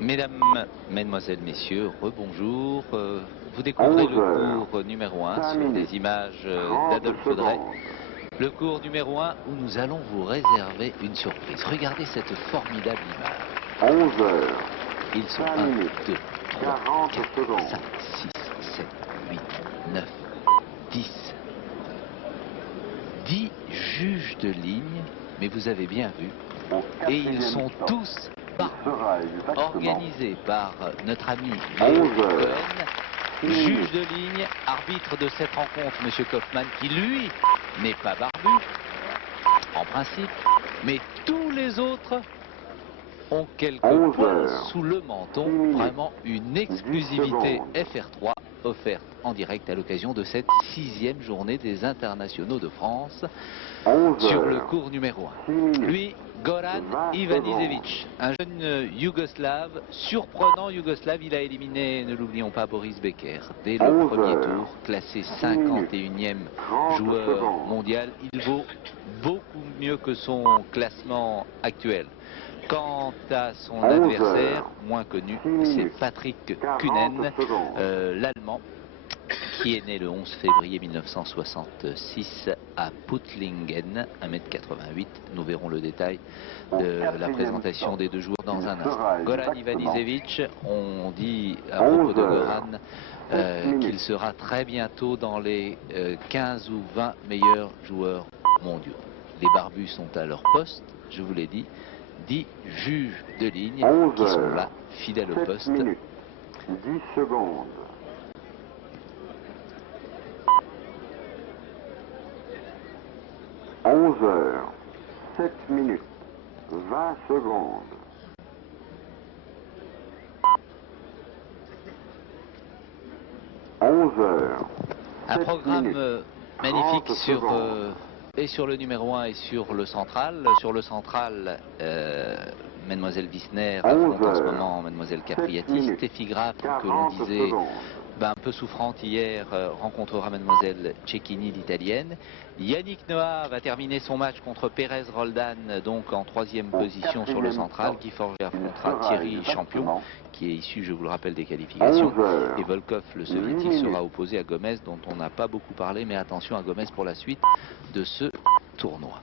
Mesdames, Mesdemoiselles, Messieurs, rebonjour. Vous découvrez le cours numéro 1 sur des images d'Adolphe Drey. Le cours numéro 1 où nous allons vous réserver une surprise. Regardez cette formidable image. 11 heures. Ils sont 1, 2, 3, 4, 5, 6, 7, 8, 9, 10. 10 juges de ligne, mais vous avez bien vu. Et ils sont tous organisés par notre ami Léo Cohen, juge de ligne, arbitre de cette rencontre, M. Kaufmann, qui lui n'est pas barbu, en principe, mais tous les autres ont quelques poils sous le menton, vraiment une exclusivité FR3 offerte en direct à l'occasion de cette 6e journée des internationaux de France sur le cours numéro 1. Lui, Goran Ivanišević, un jeune Yougoslave, surprenant Yougoslave, il a éliminé, ne l'oublions pas, Boris Becker dès le premier tour, classé 51e joueur mondial. Il vaut beaucoup mieux que son classement actuel. Quant à son adversaire, moins connu, c'est Patrick Kühnen, l'Allemand, qui est né le 11 février 1966 à Puttlingen, 1,88 m. Nous verrons le détail de la présentation des deux joueurs dans un instant. Goran Ivanišević, on dit à propos de Goran qu'il sera très bientôt dans les 15 ou 20 meilleurs joueurs mondiaux. Les barbus sont à leur poste, je vous l'ai dit. 10 juges de ligne qui sont là, fidèles au poste. 10 secondes. 11 heures, 7 minutes, 20 secondes. 11 heures. Un programme magnifique sur le numéro 1 et sur le central. Sur le central, Mademoiselle Wisner affronte en ce moment Mademoiselle Capriati. Steffi Graf, que l'on disait un peu souffrante hier, rencontrera Mademoiselle Cecchini, l'italienne. Yannick Noah va terminer son match contre Pérez Roldan, donc en 3e position sur le central. Guy Forger affrontera Thierry Champion, qui est issu, je vous le rappelle, des qualifications. Et Volkov, le soviétique, sera opposé à Gomez, dont on n'a pas beaucoup parlé, mais attention à Gomez pour la suite de ce tournoi.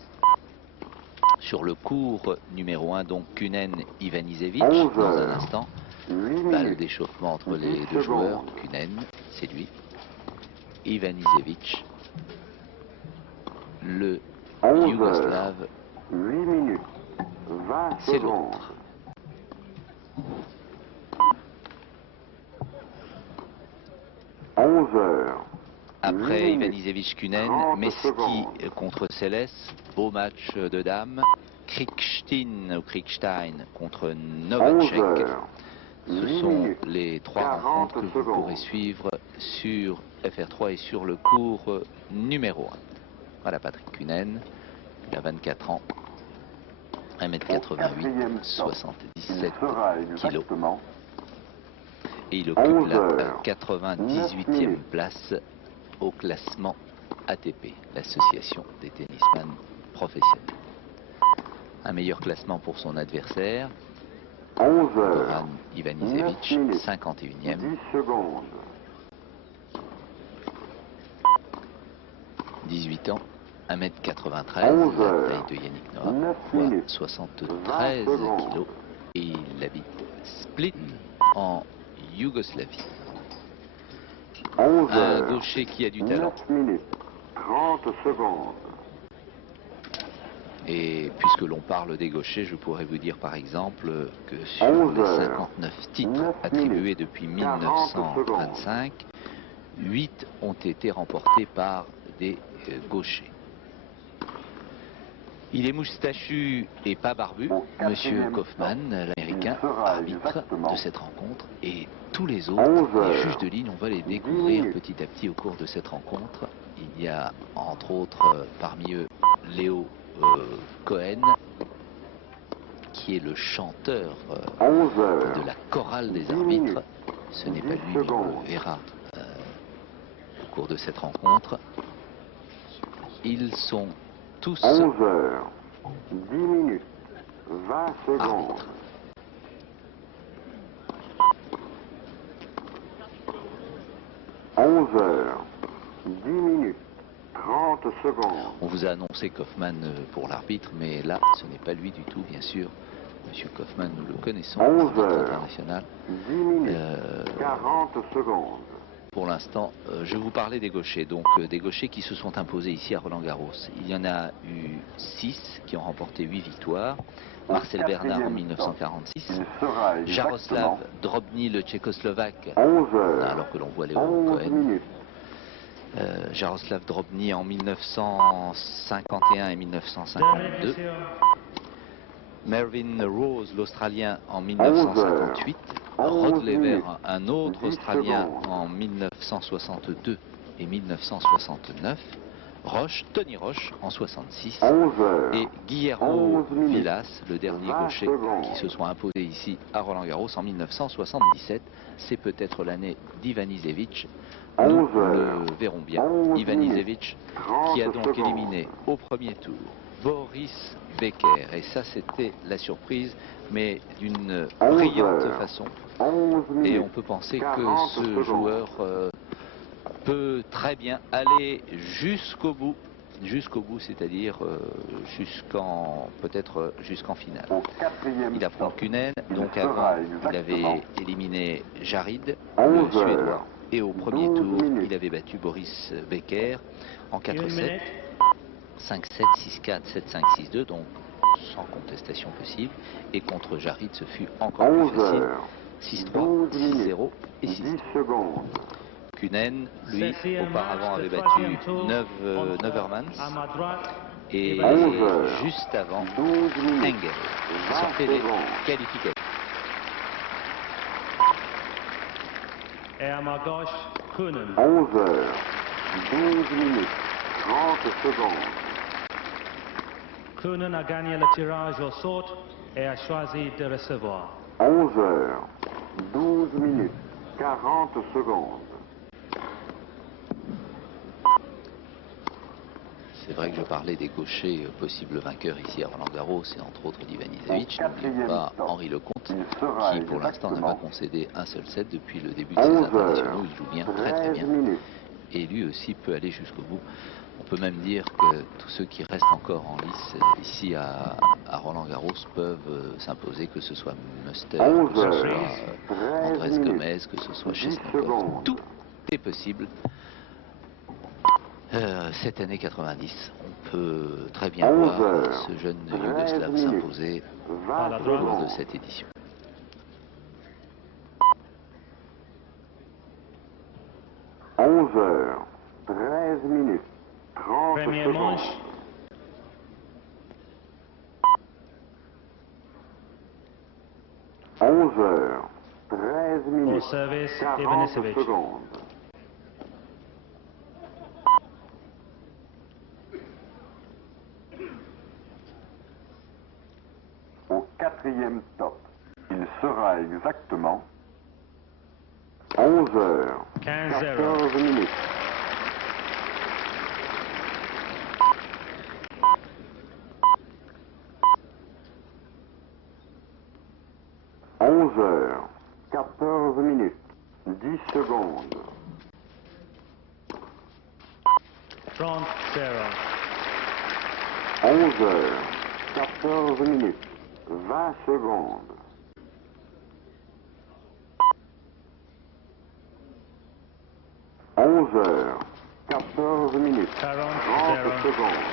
Sur le cours numéro 1, donc Kühnen Ivanišević, dans un instant. Balle d'échauffement entre les deux joueurs. Kühnen, c'est lui. Ivanišević, le Yougoslave, c'est l'autre. Après Ivanišević, Kühnen, Meski contre Seles, beau match de dames. Krickstein contre Novacek. Ce sont les 3 rencontres que vous pourrez suivre sur FR3 et sur le cours numéro 1. Voilà Patrick Kühnen, il a 24 ans, 1,88 m, 77 kg. Et il occupe la 98e place au classement ATP, l'association des tennisman professionnels. Un meilleur classement pour son adversaire. Goran Ivanišević, 51e. 18 ans, 1,93 m, la taille de Yannick Noah, poids 73 kg. Et il habite Split, en Yougoslavie. Un gaucher qui a du talent. 30 secondes. Et puisque l'on parle des gauchers, je pourrais vous dire par exemple que sur les 59 titres attribués depuis 1925, 8 ont été remportés par des gauchers. Il est moustachu et pas barbu, Monsieur Kaufmann, l'américain, arbitre de cette rencontre, et tous les autres, les juges de ligne, on va les découvrir petit à petit au cours de cette rencontre. Il y a entre autres parmi eux Léo Cohen, qui est le chanteur de la chorale des arbitres. Ce n'est pas lui, mais on le verra au cours de cette rencontre. Ils sont tous 11 heures, 10 minutes, 20 secondes. arbitres. secondes. On vous a annoncé Kaufmann pour l'arbitre, mais là, ce n'est pas lui du tout, bien sûr. Monsieur Kaufmann, nous le connaissons, 11 arbitre heures. international. 10 minutes. 40 secondes. Pour l'instant, je vous parlais des gauchers, donc des gauchers qui se sont imposés ici à Roland-Garros. Il y en a eu 6 qui ont remporté 8 victoires. Marcel Bernard en 1946, Jaroslav Drobny, le tchécoslovaque, 11 heures. alors que l'on voit Léo 11 Cohen. minutes. Jaroslav Drobny en 1951 et 1952. Mervyn Rose, l'Australien, en 1958. Rod Laver, un autre Australien, en 1962 et 1969. Tony Roche en 66. 11 heures. Et Guillermo 11 minutes. Villas, le dernier 20 gaucher, secondes. qui se sont imposés ici à Roland-Garros en 1977. C'est peut-être l'année d'Ivanisevic. Nous 11 heures. le verrons bien. 11 Ivanisevic, qui a 30 donc secondes. éliminé au premier tour Boris Becker. Et ça, c'était la surprise, mais d'une 11 brillante heures. façon. 11 minutes. Et on peut penser que 40 ce secondes. joueur peut très bien aller jusqu'au bout, c'est-à-dire peut-être jusqu'en finale. Au quatrième Il affronte stop. Kunen, Il donc sera avant il avait exactement éliminé Jarid, 11 le heures. Suédois, et au premier 12 tour minutes. il avait battu Boris Becker en 4-7, 5-7, 6-4, 7-5, 6-2, donc sans contestation possible, et contre Jarid ce fut encore plus 11 facile, heures. 6-3, 12 minutes. 6-0 et 6-0. 10 secondes. Kunen, lui, auparavant avait battu Neuvermans et 11 heures. juste avant 12 minutes. Engel, qui 20 sortait les secondes. qualifications. Ermagosh Kunen. 11 heures. 12 minutes. 30 secondes. Kunen a gagné le tirage au sort et a choisi de recevoir. 11 heures. 12 minutes. 40 secondes. C'est vrai que je parlais des gauchers possibles vainqueurs ici à Roland-Garros et entre autres d'Ivanisevic. N'oublions pas Henri Lecomte, qui pour l'instant n'a pas concédé un seul set depuis le début de ses 11 internationaux. heures. Il joue bien, très très 13 bien. minutes. Et lui aussi peut aller jusqu'au bout. On peut même dire que tous ceux qui restent encore en lice ici à Roland-Garros peuvent s'imposer, que ce soit Muster, 11 que ce heures. soit 13 Andrés minutes. Gomez, que ce soit 10 Chesnokov. secondes. Tout est possible. Cette année 90, on peut très bien 11 voir heures. ce jeune 13 Yougoslave minutes. s'imposer 20 lors de secondes. cette édition. 11 heures. 13 minutes. 30 Premier secondes. manche. 11 heures. 13 Au minutes. service 40 Ivanisevic. secondes. Au quatrième top, il sera exactement 11 heures. 15-0. 14 minutes. Heures, 14 minutes, 10 secondes. 30-0. 11 heures, 14 minutes, 20 secondes. 11 heures, 14 minutes, 30 40-0. secondes.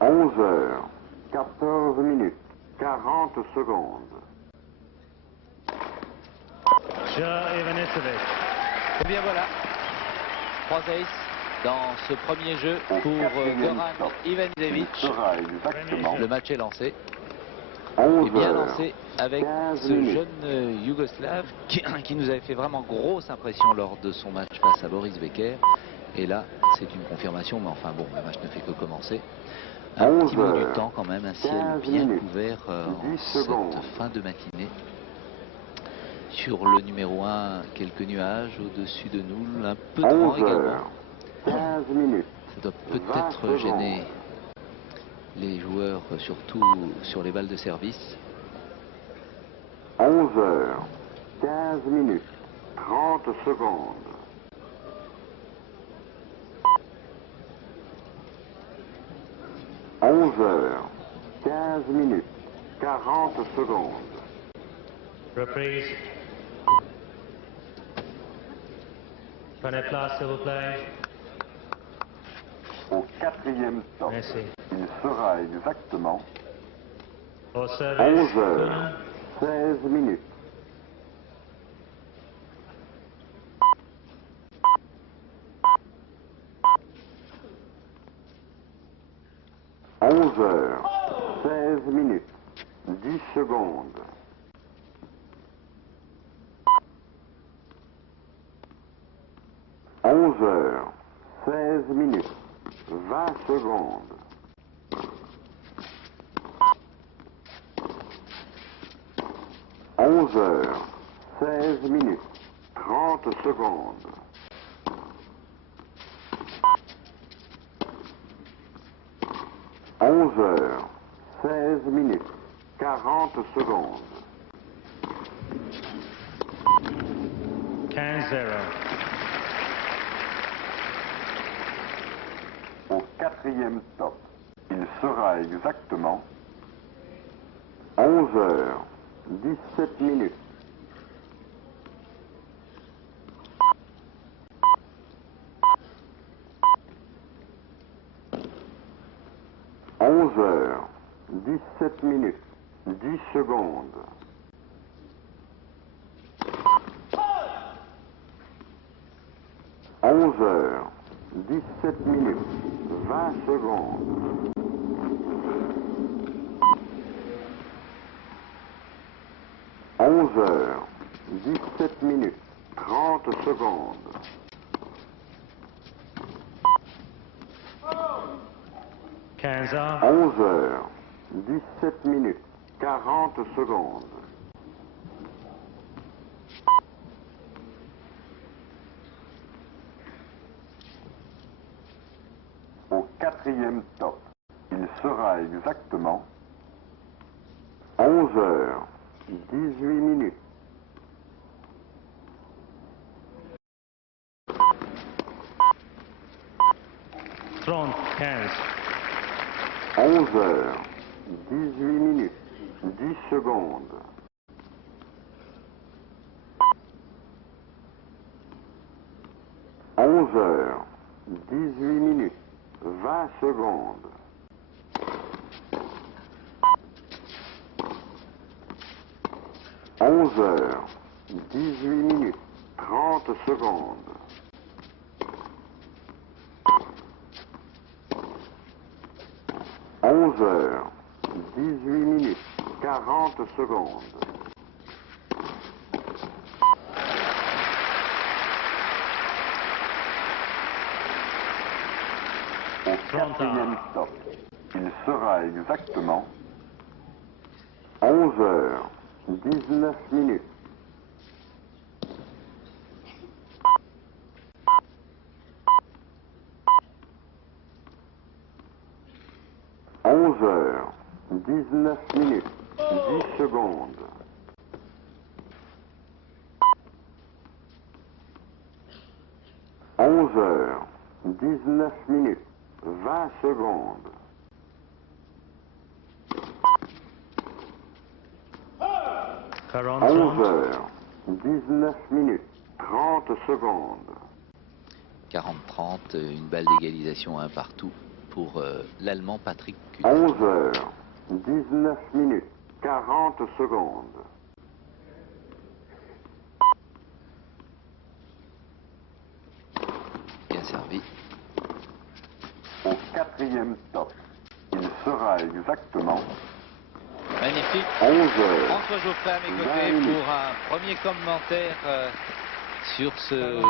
11 heures, 14 minutes, 40 secondes. Ivanisevic. Et bien voilà, 3 aces dans ce premier jeu Au pour quatrième Goran top, il Ivanisevic. sera exactement Le match est lancé, 11 et bien heures, lancé avec 15 ce minutes. jeune Yougoslave qui nous avait fait vraiment grosse impression lors de son match face à Boris Becker. Et là, c'est une confirmation, mais enfin bon, le match ne fait que commencer. Un 11 petit mot du heures, temps quand même, un ciel 15 bien minutes, couvert en 10 secondes. cette fin de matinée. Sur le numéro 1, quelques nuages au-dessus de nous, un peu de vent 11 également. heures, 15 minutes, Ça doit 20 peut-être secondes. gêner les joueurs, surtout sur les balles de service. 11 heures, 15 minutes, 30 secondes. 11h, 15 minutes, 40 secondes. Reprise. Prenez place, s'il vous plaît. Au 4e stop, Merci. il sera exactement Au service. 11h, 16 minutes. 11h, 16 minutes, 10 secondes. 11h, 16 minutes, 20 secondes. 11h, 16 minutes, 30 secondes. 11h, 16 minutes, 40 secondes. 15-0. Au 4e stop, il sera exactement 11h, 17 minutes. 11h, 17 minutes, 10 secondes. 11h, 17 minutes, 20 secondes. 11h, 17 minutes, 30 secondes. 15-1. 11h, 17 minutes, 40 secondes. 4e stop, il sera exactement 11h, 18 minutes. 30-15. 11h, 18 minutes, 10 secondes. 11h, 18 minutes, 20 secondes. 11h, 18 minutes, 30 secondes. 11h, 18 minutes, 40 secondes. 4e stop, il sera exactement 11h, 19 minutes. 11h, 19 minutes, 10 secondes. 11h, 19 minutes, 20 secondes. 11h, 19 minutes, 30 secondes. 40-30, une balle d'égalisation un partout pour l'Allemand Patrick Kuhn. 11h, 19 minutes, 40 secondes. Bien servi. Au 4e stop, il sera exactement Magnifique. 11h. François Geoffrey à mes côtés pour un premier commentaire sur ce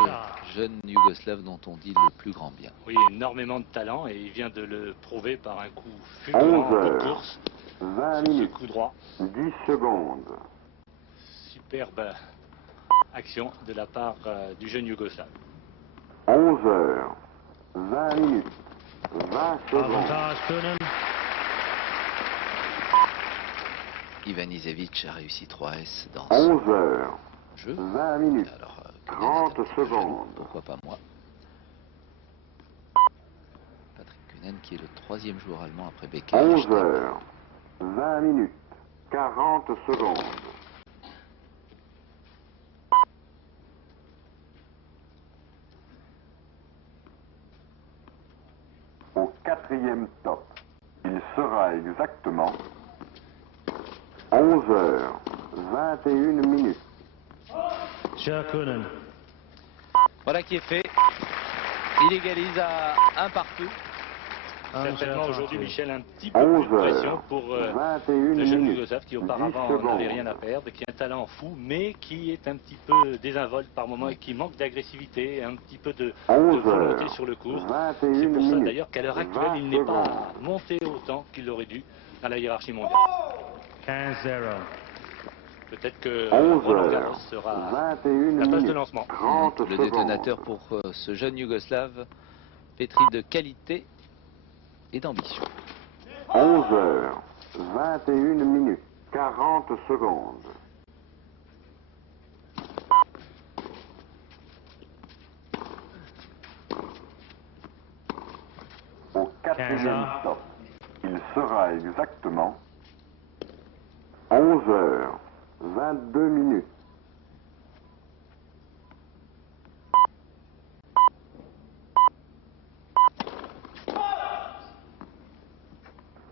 jeune Yougoslave dont on dit le plus grand bien. Oui, énormément de talent et il vient de le prouver par un coup fulgurant en bout de course. 20 Sur ce minutes, coup droit. 10 secondes. Superbe action de la part du jeune Yougoslave. 11h, 20 minutes, 20 secondes. Avantage Kuhn. Ivan Izevich a réussi 3S dans 11h, ce jeu. 20 minutes, Alors, 30 secondes. Pourquoi pas moi? Patrick Kühnen qui est le troisième joueur allemand après Becker. 11 heures, 20 minutes, 40 secondes. Au quatrième top, il sera exactement 11 heures, 21 minutes. Kuhnen. Voilà qui est fait. Il égalise à un partout. Certainement aujourd'hui, Michel, un petit peu 11 plus de pression heures, pour 21 le jeune minutes, Yougoslave qui 10 auparavant secondes. n'avait rien à perdre, qui a un talent fou, mais qui est un petit peu désinvolte par moments et qui manque d'agressivité, un petit peu de 11 volonté heures, sur le court. 21 C'est pour ça minutes, d'ailleurs qu'à l'heure actuelle, 20 il n'est pas secondes. monté autant qu'il l'aurait dû dans la hiérarchie mondiale. 15-0. Peut-être que 11 Roland Garros heures, sera 21 la phase de minutes, lancement. 30 Le secondes. détonateur pour ce jeune Yougoslave, pétri de qualité et d'ambition. 11 heures, 21 minutes, 40 secondes. Au quatrième top, il sera exactement 11 heures, 22 minutes.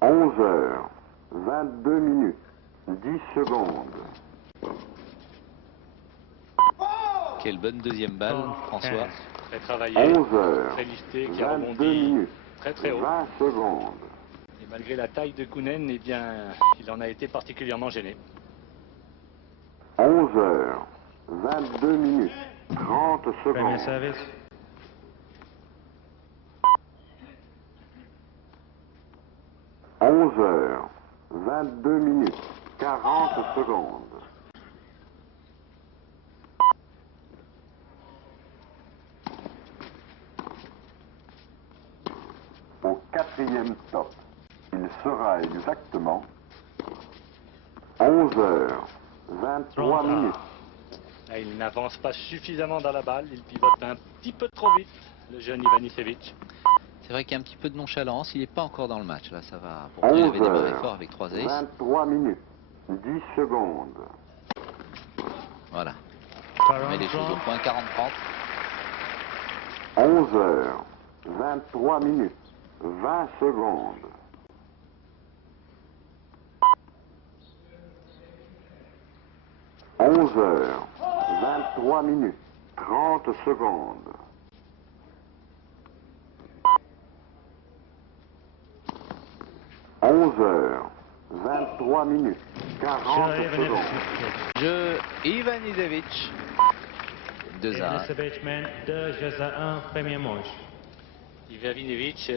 11 heures, 22 minutes, 10 secondes. Quelle bonne deuxième balle, François. Très travaillé, 11 heures, très listé, qui a 22 rebondi minutes, très haut. 20 secondes. Et malgré la taille de Kühnen, eh bien, il en a été particulièrement gêné. 11 heures, 22 minutes, 30 Premier secondes. service. 11 heures, 22 minutes, 40 secondes. 4e top. Il sera exactement 11 heures, 23 minutes. Là, il n'avance pas suffisamment dans la balle, il pivote un petit peu trop vite, le jeune Ivanisevic. C'est vrai qu'il y a un petit peu de nonchalance, il n'est pas encore dans le match, là ça va. Pourtant il avait démarré fort avec 3 aces. 23 minutes, 10 secondes. Voilà, on met les choses au point, 40-30. 11 heures, 23 minutes, 20 secondes. 11 heures, 23 minutes, 30 secondes. 11 heures, 23 minutes, 40 secondes. Jeu Ivanisevic. 2 à 1. Ivanisevic mène 2-1, premier manche. Ivanisevic,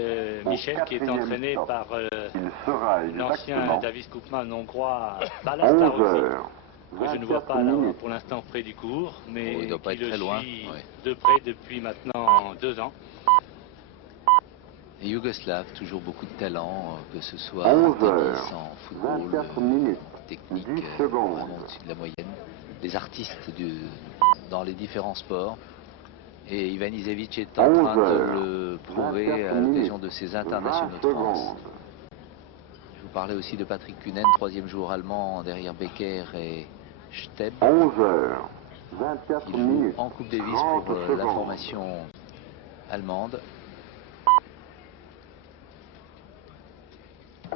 Michel, qui est entraîné par l'ancien Davis Koopman hongrois Balázs Tarosic, que je ne vois pas là, pour l'instant près du cours, mais qui le suit de près depuis maintenant 2 ans. Et Yougoslave, toujours beaucoup de talent, que ce soit en tennis, en football, technique, vraiment au-dessus de la moyenne. Des artistes dans les différents sports. Et Ivanisevic est en train de le prouver à l'occasion de ses internationaux de France. Je vous parlais aussi de Patrick Kühnen, 3e joueur allemand derrière Becker et Steb. 11 heures, 24 Il joue minutes, en Coupe Davis pour la formation allemande.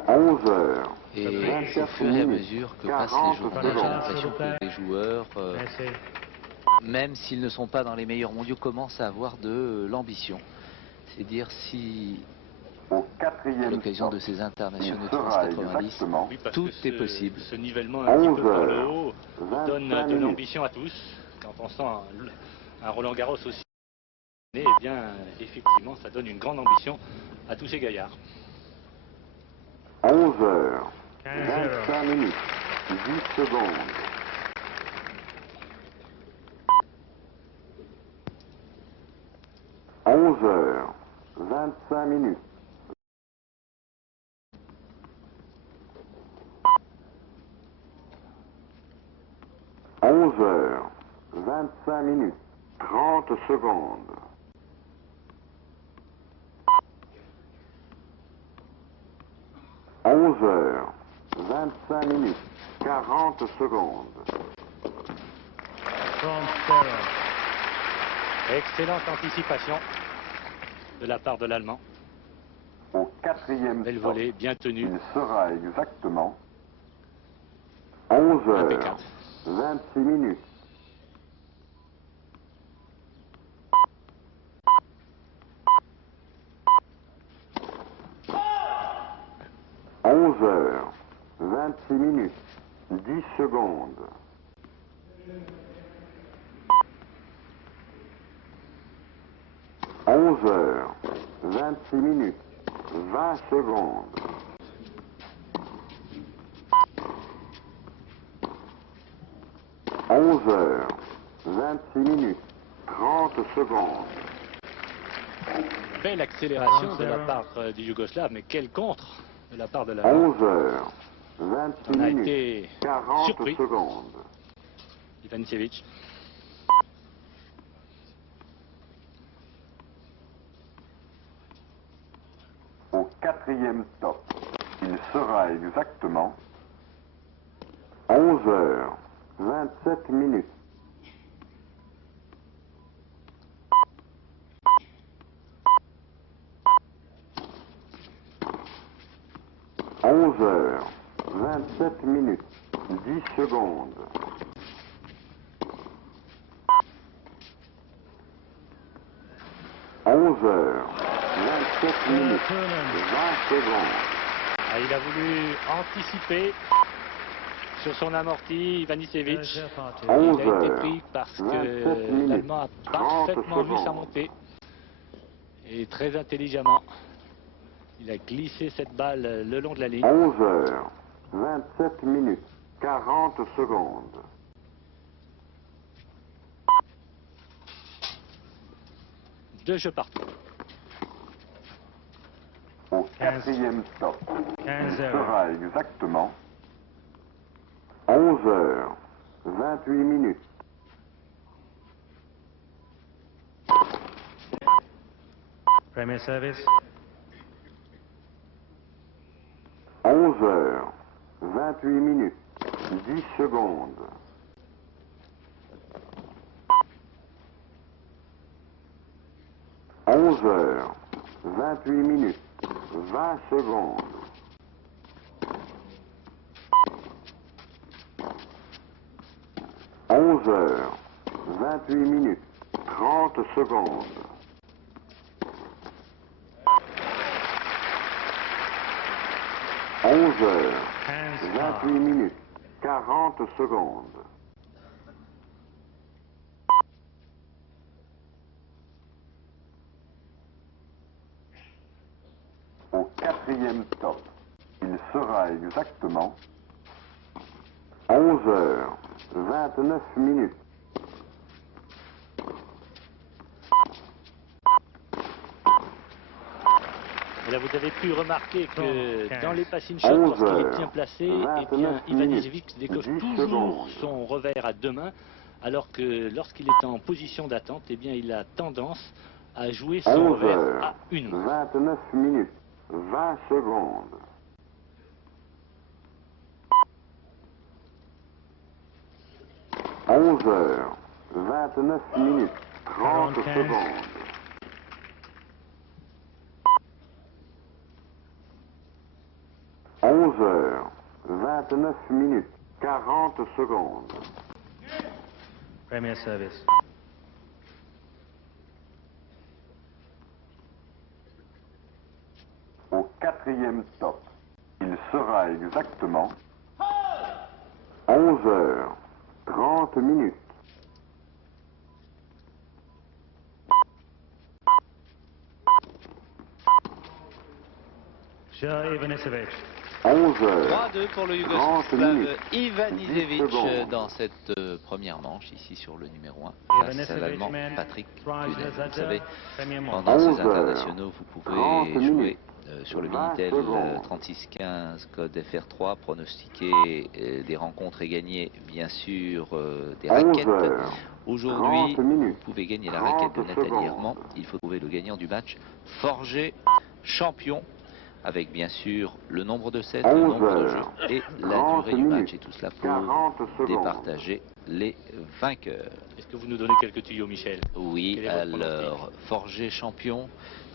11 heures, Et au fur et à mesure que passent les journées, j'ai l'impression que les joueurs, même s'ils ne sont pas dans les meilleurs mondiaux, commencent à avoir de l'ambition. C'est dire si, à l'occasion de ces internationaux de France 90, tout est possible. Ce nivellement un petit peu par le haut donne de l'ambition à tous. Quand on sent un Roland Garros aussi, eh bien, effectivement, ça donne une grande ambition à tous ces gaillards. 11 heures, 25 minutes, 10 secondes. 11 heures, 25 minutes. 11 heures, 25 minutes, 30 secondes. 11h25, 40 secondes. From zero. Excellente anticipation de la part de l'Allemand. Au 4e Belle stop, volée, bien tenue. il sera exactement Impeccable. 11h26. 11h26, 10 secondes. 11h26, 20 secondes. 11h26, 30 secondes. Belle accélération de la part du Yougoslave, mais quel contre de la part de l'Allemand. 11h26, On a été 40 surpris. secondes. Ivanisevic. Au 4e stop, il sera exactement 11h27. 11h27, 10 secondes. 11h27, 20 secondes. Ah, il a voulu anticiper sur son amorti, Ivanisevic. Il a été pris parce que l'Allemand a parfaitement vu sa montée. Et très intelligemment, il a glissé cette balle le long de la ligne. 11h27, 40 secondes. 2 jeux partout. Au 4e stop, il sera exactement 11h28. Premier service. 11h28, 10 secondes. 11h28, 20 secondes. 11h28, 30 secondes. 11h28, 40 secondes. Au 4e stop, il sera exactement 11h29. Et là, vous avez pu remarquer que dans les passing shots, lorsqu'il est bien placé, eh bien, Ivanisevic décoche toujours son revers à 2 mains, alors que lorsqu'il est en position d'attente, eh bien, il a tendance à jouer son revers à 1 main. 11h29, 20 secondes. 11h29, 30 secondes. 11h29, 40 secondes. Premier service. Au 4e stop, il sera exactement 11h30. Ivanisevic. 3-2 pour le 11h30. Yougoslave Ivanisevic dans cette première manche, ici sur le numéro 1, face à l'Allemand Patrick Kühnen. Vous le savez, pendant ces internationaux, vous pouvez jouer sur le Minitel 3615 code FR3, pronostiquer des rencontres et gagner bien sûr des raquettes Aujourd'hui, 30 vous minutes. pouvez gagner la raquette de 30 Nathalie secondes. Herman. Il faut trouver le gagnant du match. Forger champion, avec bien sûr le nombre de sets, le 11 nombre de heures. jeux et la 30 durée du match. minutes. Et tout cela 40 pour secondes. départager les vainqueurs. Est-ce que vous nous donnez quelques tuyaux, Michel? Oui, Quel est votre alors, Forger champion.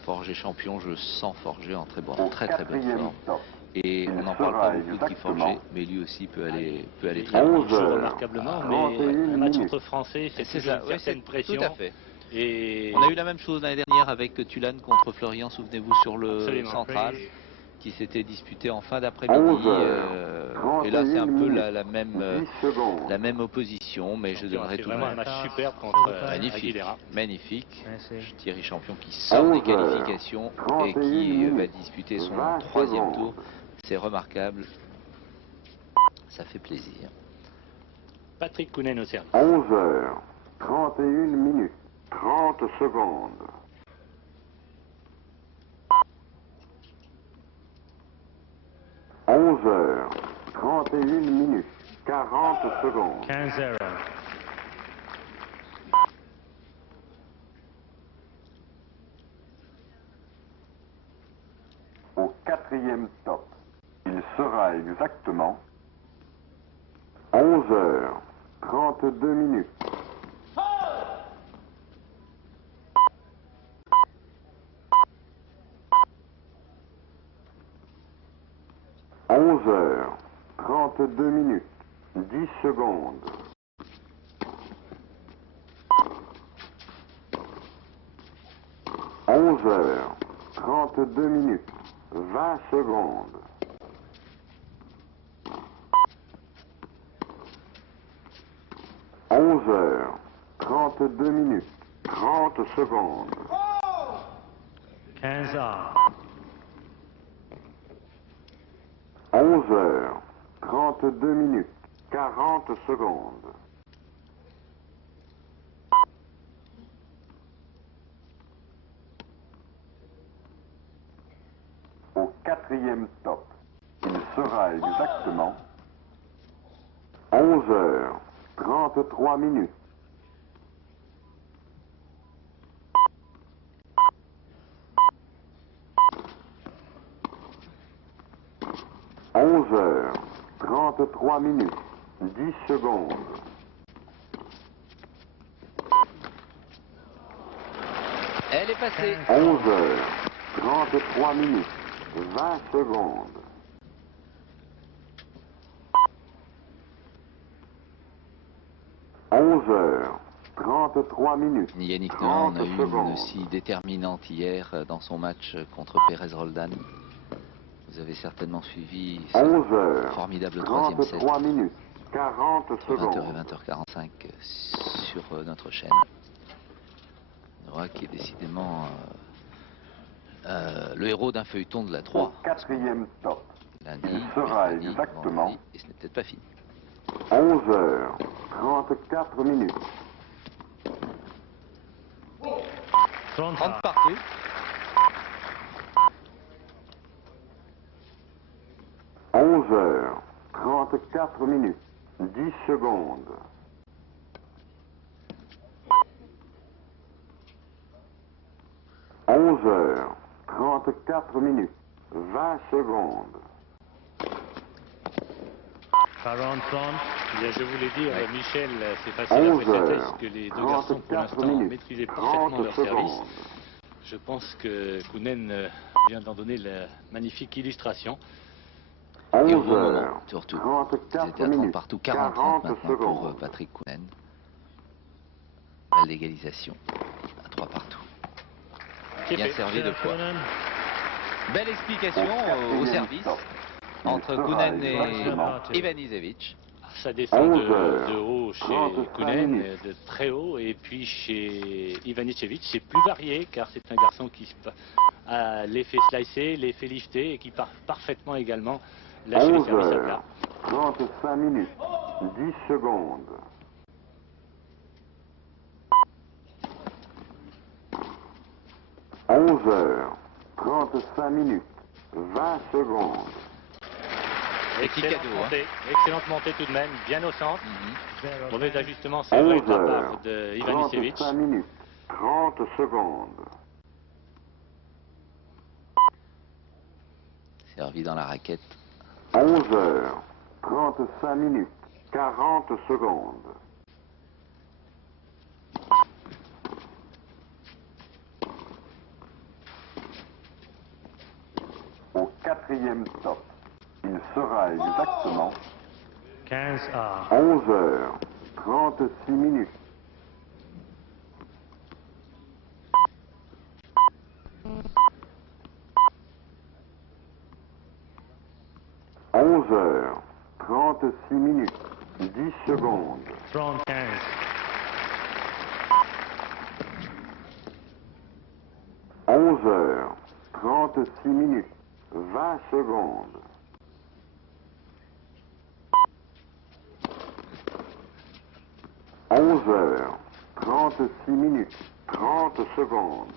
Forger champion, je sens Forger en très bonne Quatrième forme. top. Et Il on n'en parle pas sera beaucoup de Guy exactement Forger, mais lui aussi peut aller Il très loin. 11 joue heures. remarquablement, mais 31 un match minutes. entre Français, c'est C'est toujours ça, une oui, certaine pression. tout à fait. Et On a eu la même chose l'année dernière avec Tulane contre Florian, souvenez-vous, sur le Absolument. central, Praise. qui s'était disputé en fin 11 d'après-midi. heures. Et là, c'est un 31 peu minutes. la même, 10 secondes. la même opposition, mais je Champion a donnerai fait tout de vraiment même. un match superbe contre Magnifique, Aguilera. magnifique. Merci. Thierry Champion qui sort des 11 heures. qualifications et 31 qui va minutes. disputer son 20 troisième secondes. tour. C'est remarquable. Ça fait plaisir. Patrick Kounen au service. 11 heures. 31 minutes. 30 secondes. 11 heures. 31 minutes. 40 secondes. 15-0. Au quatrième top, il sera exactement 11 heures. 32 minutes. 11 heures. 32 minutes. 10 secondes. 11 heures. 32 minutes. 20 secondes. 11 heures. 32 minutes. 30 secondes. 15-0. 11 heures. 32 minutes. 40 secondes. 4e top. Il sera exactement 11 heures 33 minutes. 11 heures 33 minutes. 10 secondes. Elle est passée. 11 heures 33 minutes. 20 secondes. 11 heures 33 minutes. Yannick Noah en a 30 eu une secondes. aussi déterminante hier dans son match contre Pérez Roldan. Vous avez certainement suivi ce 11 heures formidable troisième set 33 minutes. 40 entre 20h secondes. et 20h45 sur notre chaîne. Noah qui est décidément le héros d'un feuilleton de la 3. 4e top. Lundi, Il sera mercredi, exactement vendredi, et ce n'est peut-être pas fini. 11 heures 34 minutes. 30 30 partout. 11 heures 34 minutes. 10 secondes. 11 heures 34 minutes. 20 secondes. 40 Eh bien, je voulais dire, Ouais. Michel, c'est facile après 11 ce test heures que les deux garçons, pour 34 l'instant, minutes. maîtrisaient parfaitement 30 leur service. secondes. Je pense que Kounen vient d'en donner la magnifique illustration. Et au 11 bon moment, heures surtout. Ils 34 étaient à 30 minutes. partout, 40-30 40 maintenant pour secondes. Patrick Kounen. Balle d'égalisation à 3 partout. C'est Bien fait. servi de fois. Kounen. Belle explication au quatrième service top. Il entre sera Kounen exactement et Ivanisevic. Ça descend 11 heures, de haut chez 35 Kounen, minutes. de très haut, et puis chez Ivanisevic, c'est plus varié, car c'est un garçon qui a l'effet slicé, l'effet lifté, et qui part parfaitement également lâcher les 11 services à heures plat. 35 minutes. 10 secondes. 11 heures 35 minutes. 20 secondes. Petit cadeau. Excellente montée tout de même, bien au centre. Mauvais ajustement, c'est 11 vrai, de la heures, part de Ivanisevic. 35 minutes, 30 secondes. Servi dans la raquette. 11 heures, 35 minutes, 40 secondes. Au quatrième top, il sera exactement 15A. 11 heures, 36 minutes. 11 heures, 36 minutes, 10 secondes. Throne 15. 11 heures, 36 minutes, 20 secondes. 11 heures, 36 minutes, 30 secondes.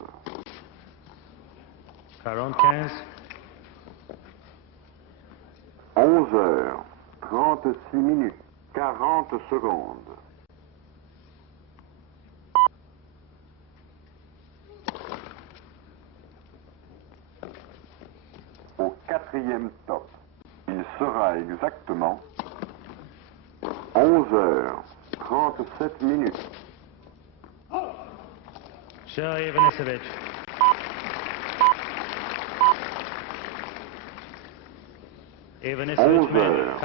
45. 11 heures, 36 minutes, 40 secondes. 4e top. Il sera exactement 11 heures, 37 minutes. Sir Ivanisevic. Ivanisevic 11 heures,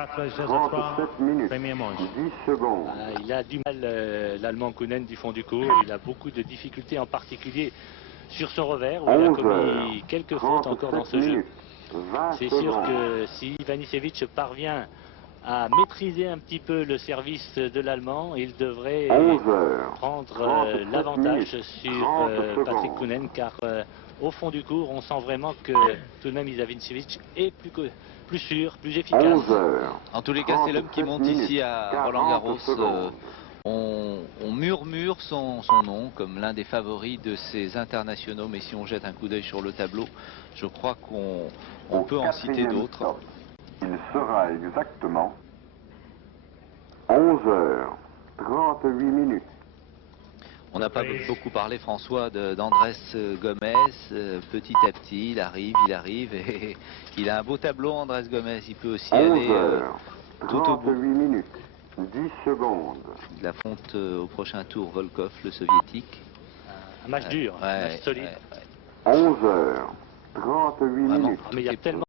37 minutes, premier manche. 10 secondes. Il a du mal, l'Allemand Kunen du fond du cours. Il a beaucoup de difficultés, en particulier sur son revers, où il a commis quelques fautes encore dans ce jeu. C'est sûr que si Ivanisevic parvient à maîtriser un petit peu le service de l'Allemand, il devrait prendre l'avantage sur Patrick Kunen, car au fond du cours, on sent vraiment que tout de même Ivanisevic est plus sûr, plus efficace. En tous les cas, c'est l'homme qui monte ici à Roland-Garros. On murmure son nom comme l'un des favoris de ces internationaux, mais si on jette un coup d'œil sur le tableau, je crois qu'on peut en citer d'autres. Il sera exactement 11 heures, 38 minutes. On n'a pas beaucoup parlé, François, d'Andrés Gomez. Petit à petit, il arrive et il a un beau tableau, Andrés Gomez. Il peut aussi aller tout au bout. 38 minutes, 10 secondes. Il affronte au prochain tour Volkov, le soviétique. Un match dur, un match solide. 11 heures, 38 minutes. Mais il y a tellement...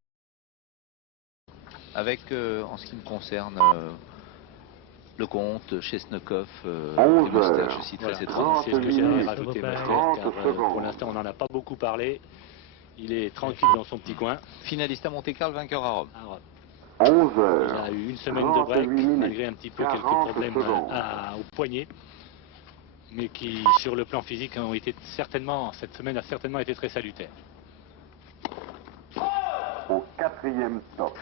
Avec, en ce qui me concerne, le comte, Chesnokov, 11 heures, je citerai cette C'est ce que j'allais rajouter, car pour l'instant on n'en a pas beaucoup parlé. Il est tranquille dans son petit coin. Finaliste à Monte-Carlo, vainqueur à Rome. 11 heures. Il a eu une semaine de break, malgré un petit peu quelques problèmes au poignet, mais qui, sur le plan physique, ont été certainement, cette semaine a certainement été très salutaire. Au 4e top,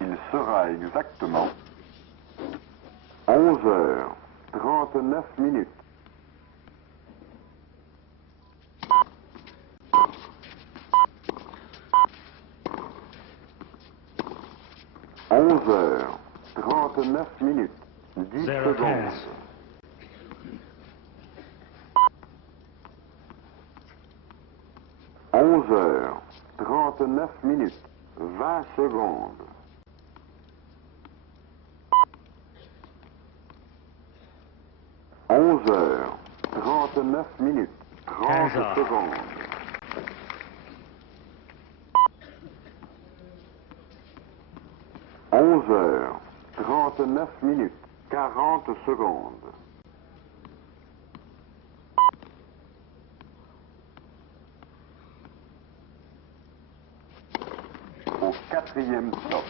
il sera exactement 11 heures, 39 minutes. 11 heures, 39 minutes, 10 secondes. 11 heures, 39 minutes, 20 secondes. 11 heures, 39 minutes, 30 secondes. 11 heures, 39 minutes, 40 secondes. 4e top,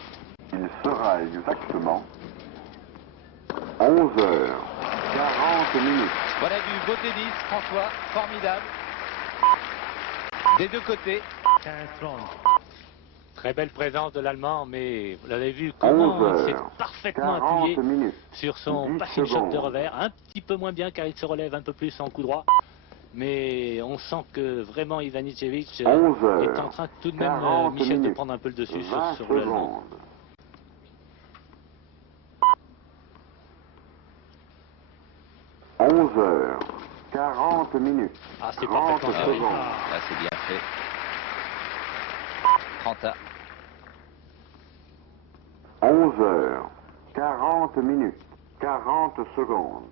il sera exactement 11 heures, 40 minutes. Voilà du beau tennis, François, formidable. Des deux côtés. 15 rondes. Très belle présence de l'Allemand, mais vous l'avez vu comment il s'est parfaitement appuyé sur son passing shot de revers. Un petit peu moins bien car il se relève un peu plus en coup droit. Mais on sent que vraiment Ivanisevic est en train tout de même, Michel, de prendre un peu le dessus sur l'Allemand. 11 heures, 40 minutes, Ah, c'est 30 parfaitement Ah oui, secondes. là c'est bien fait. 30 à 11 heures, 40 minutes, 40 secondes.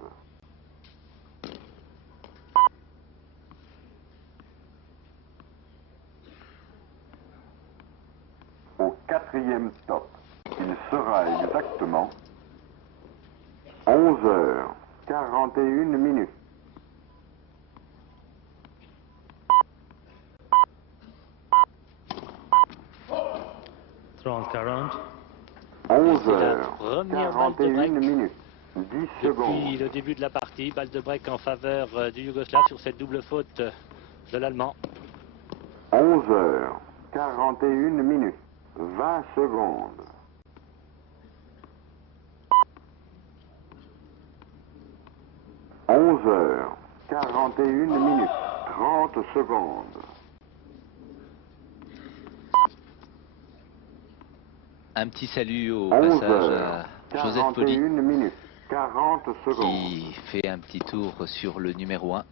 Au 4e stop, il sera exactement 11 heures, 41 minutes. 30-40. 11 C'est la heures, première balle de 41 break minutes, 10 depuis secondes. le début de la partie. Balle de break en faveur du Yougoslave sur cette double faute de l'Allemand. 11 heures, 41 minutes, 20 secondes. 11 heures, 41 minutes, 30 secondes. un petit salut au 11 passage heures, à Joseph Poli 41 minutes, 40 secondes. qui fait un petit tour sur le numéro 1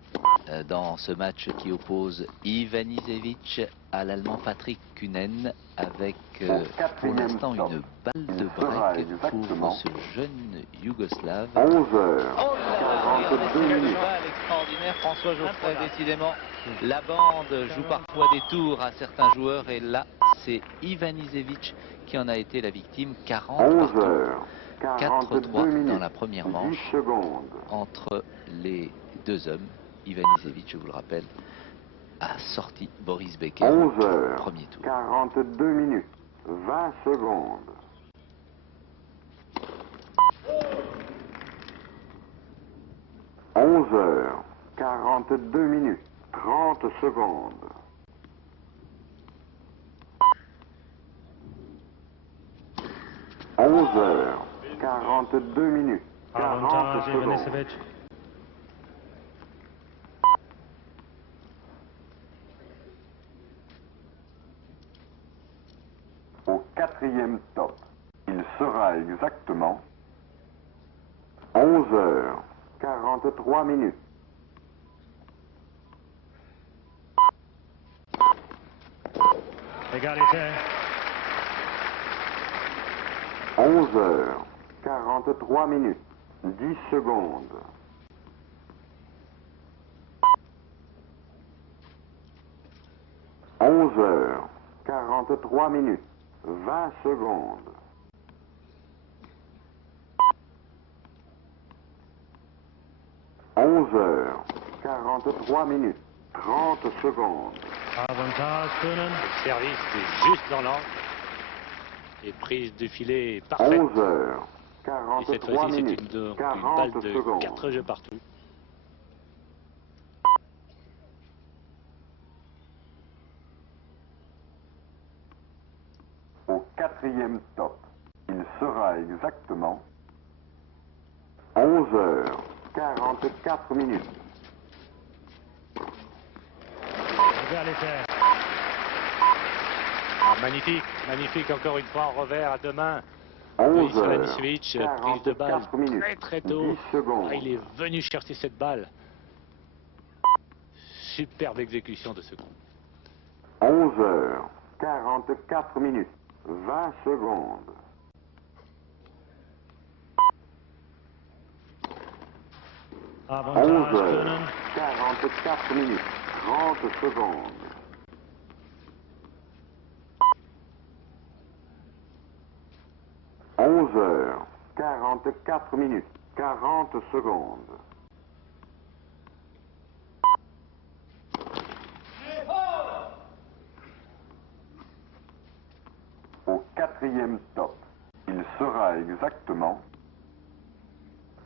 dans ce match qui oppose Ivan Izevich à l'Allemand Patrick Kunen avec pour l'instant une balle de break pour ce jeune Yougoslave. 11 heures, Oh là là, 42 quelle minutes. balle extraordinaire, François Geoffrey, décidément. La bande joue parfois des tours à certains joueurs et là, c'est Ivan Izevich qui en a été la victime. 40 11 partout. heures, 42 4-3 minutes, dans la première 10 manche secondes. entre les deux hommes. Ivan Izevich, je vous le rappelle, a sorti Boris Becker 11 au heures, premier tour. 42 minutes, 20 secondes. 11 heures, 42 minutes, 30 secondes. 11 heures, 42 minutes, 40 Avantage secondes. Ivanisevic. Au 4e stop, il sera exactement 11 heures, 43 minutes. 11 heures, 43 minutes, 10 secondes. 11 heures, 43 minutes, 20 secondes. 11 heures, 43 minutes, 30 secondes. Avantage Kunen. Le service est juste dans l'angle. Et prise de filet parfaite. 11 heures, Et cette 43 fois-ci, minutes, c'est une 40 balle de secondes. 4 jeux partout. Au 4e stop, il sera exactement 11 heures, 44 minutes. Égalité. Ah, magnifique, magnifique encore une fois en revers à deux mains. 11 heures, Ivanisevic, prise de balle 44 minutes, très très tôt. 10 secondes. Ah, il est venu chercher cette balle. Superbe exécution de ce coup. 11 heures, 44 minutes, 20 secondes. 11 Avantage heures, Kunen. 44 minutes, 30 secondes. 11 heures, 44 minutes, 40 secondes. Au 4e stop, il sera exactement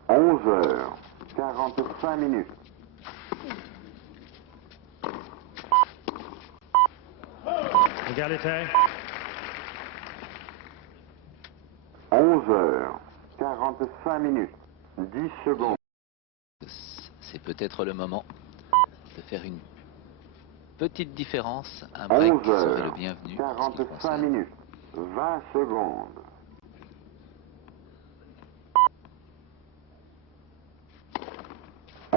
11 heures, 45 minutes. Égalité. 11 heures, 45 minutes, 10 secondes. C'est peut-être le moment de faire une petite différence. Un break 11 serait le heures, bienvenu en ce qui 45 concerne. minutes, 20 secondes. 11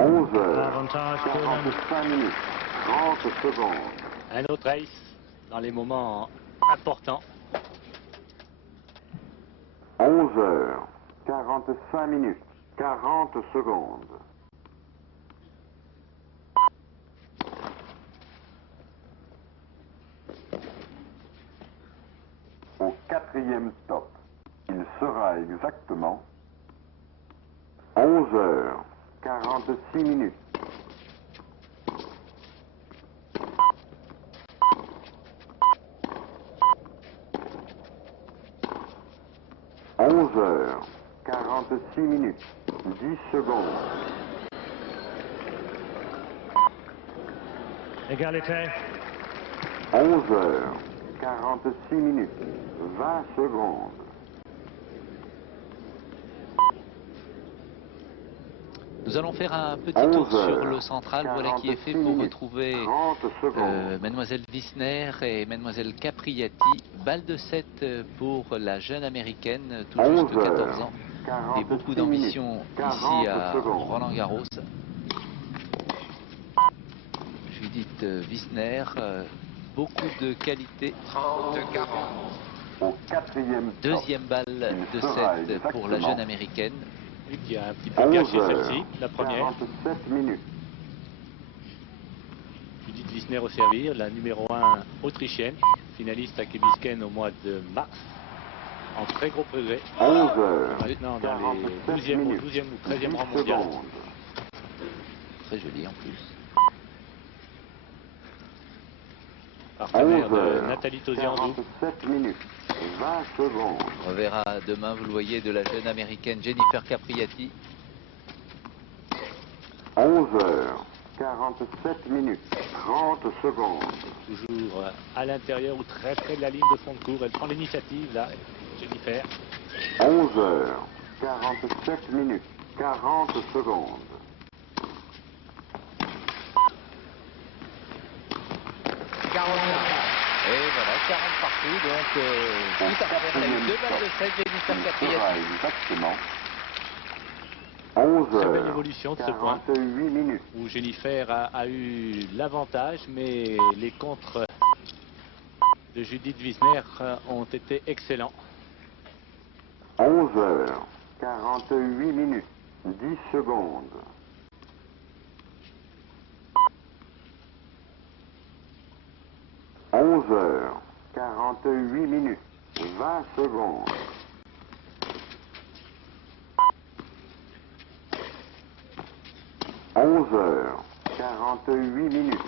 Avantage Polen. 45 minutes, 30 secondes. Un autre ace dans les moments importants. 11 heures, 45 minutes, 40 secondes. Au quatrième stop, il sera exactement 11 heures, 46 minutes. Heures, 46 minutes, 10 secondes. Égalité. 11 heures, 46 minutes, 20 secondes. Nous allons faire un petit tour sur le central, voilà qui est fait pour retrouver Mademoiselle Wissner et Mademoiselle Capriati. Balle de 7 pour la jeune américaine, tout juste 14 ans, et beaucoup d'ambition ici à Roland-Garros. Judith Wissner, beaucoup de qualité. 30-40. Deuxième balle de 7 pour la jeune américaine. Qui a un petit peu gâché celle-ci, la première. 47 minutes. Judith Wissner au servir, la numéro 1 autrichienne, finaliste à Kebisken au mois de mars, en très gros progrès. 11 heures. Maintenant dans les 12e ou 13e rang mondial. Très joli en plus. Partenaire de Nathalie Tauziandou. 47 minutes, 20 secondes. On verra demain, vous le voyez, de la jeune américaine Jennifer Capriati. 11 heures, 47 minutes, 30 secondes. Toujours à l'intérieur ou très près de la ligne de fond de cours. Elle prend l'initiative là, Jennifer. 11 heures, 47 minutes, 40 secondes. Et voilà, 40 partout, donc tout à fait, on a eu 2 balles de 7, Jennifer Capriati. Exactement. 11 Très belle heures, évolution de ce point, 48 minutes. où Jennifer a eu l'avantage, mais les contres de Judith Wissner ont été excellents. 11 heures, 48 minutes, 10 secondes. 11 heures, 48 minutes, 20 secondes. 11 heures, 48 minutes,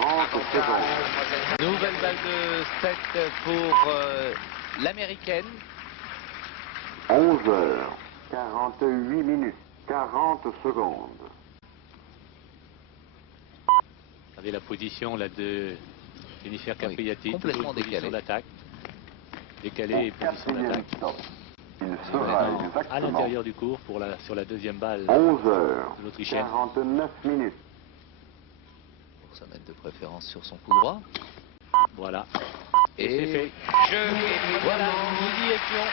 30 secondes. Nouvelle balle de 7 pour l'américaine. 11 heures, 48 minutes, 40 secondes. Vous avez la position là de Jennifer Capriati, complètement position décalée. d'attaque. Décalée et position d'attaque. Il sera À exactement l'intérieur du cours pour sur la deuxième balle 11 heures, de l'Autrichienne. 49 minutes. Pour se mettre de préférence sur son coup droit. Voilà. Et c'est fait. Voilà, nous y étions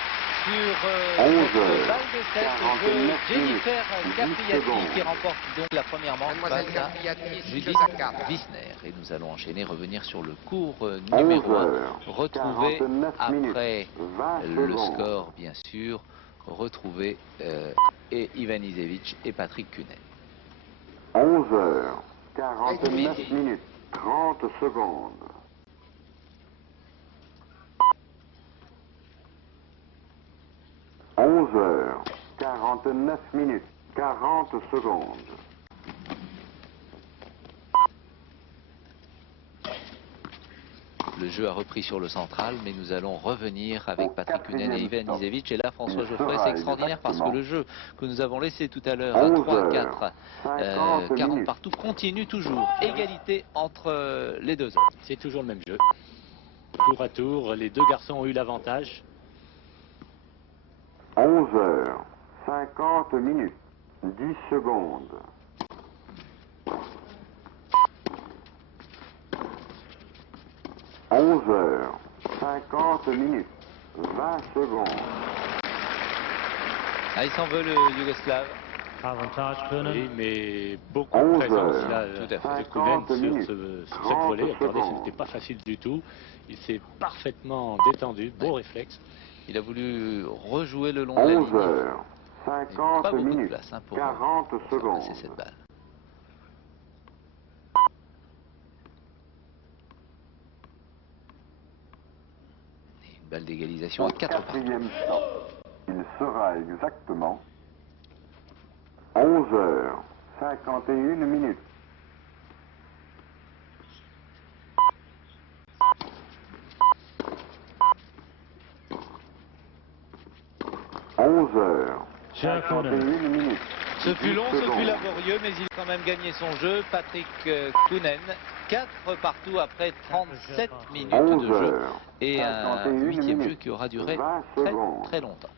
sur 11 cette heures, balle de 7 49 de Jennifer minutes, Capriati 10 secondes. qui remporte donc la première manche face à Judith Wissner. Et nous allons enchaîner, revenir sur le cours numéro 1, heures, retrouver 49 après minutes, 20 le secondes. score bien sûr, retrouver et Ivan Isevich et Patrick Cunet. 11 heures, 49 minutes, 30 secondes. 11 heures, 49 minutes, 40 secondes. Le jeu a repris sur le central, mais nous allons revenir avec Patrick Cunen et Ivan Isevich. Et là, François Geoffrey, c'est extraordinaire parce que le jeu que nous avons laissé tout à l'heure à 3-4, 40 partout, continue toujours. Égalité entre les deux hommes. C'est toujours le même jeu. Tour à tour, les deux garçons ont eu l'avantage. 11 heures, 50 minutes, 10 secondes. 11 heures, 50 minutes, 20 secondes. Ah, il s'en veut le Yougoslave. Avantage Oui, Kunen. mais beaucoup de présence là Tout à fait. de Kunen 50 minutes, sur cette volée. 30 Regardez, ce secondes. n'était pas facile du tout. Il s'est parfaitement détendu, beau réflexe. Il a voulu rejouer le long de la 11 ligne. heures, Il n'y a 50 pas beaucoup de minutes, place pour 40 faire secondes. passer cette balle. Et une balle d'égalisation à 4 partout. Quatrième stop. Il sera exactement 11 heures, 51 minutes. Heures, Cher 51 Kunen. minutes. Ce fut 10 long, ce fut secondes. laborieux, mais il a quand même gagné son jeu. Patrick Kunen, 4 partout après 37 minutes 11 de jeu. heures, Et un 51 8e jeu minutes, qui aura duré 20 très, secondes. très longtemps.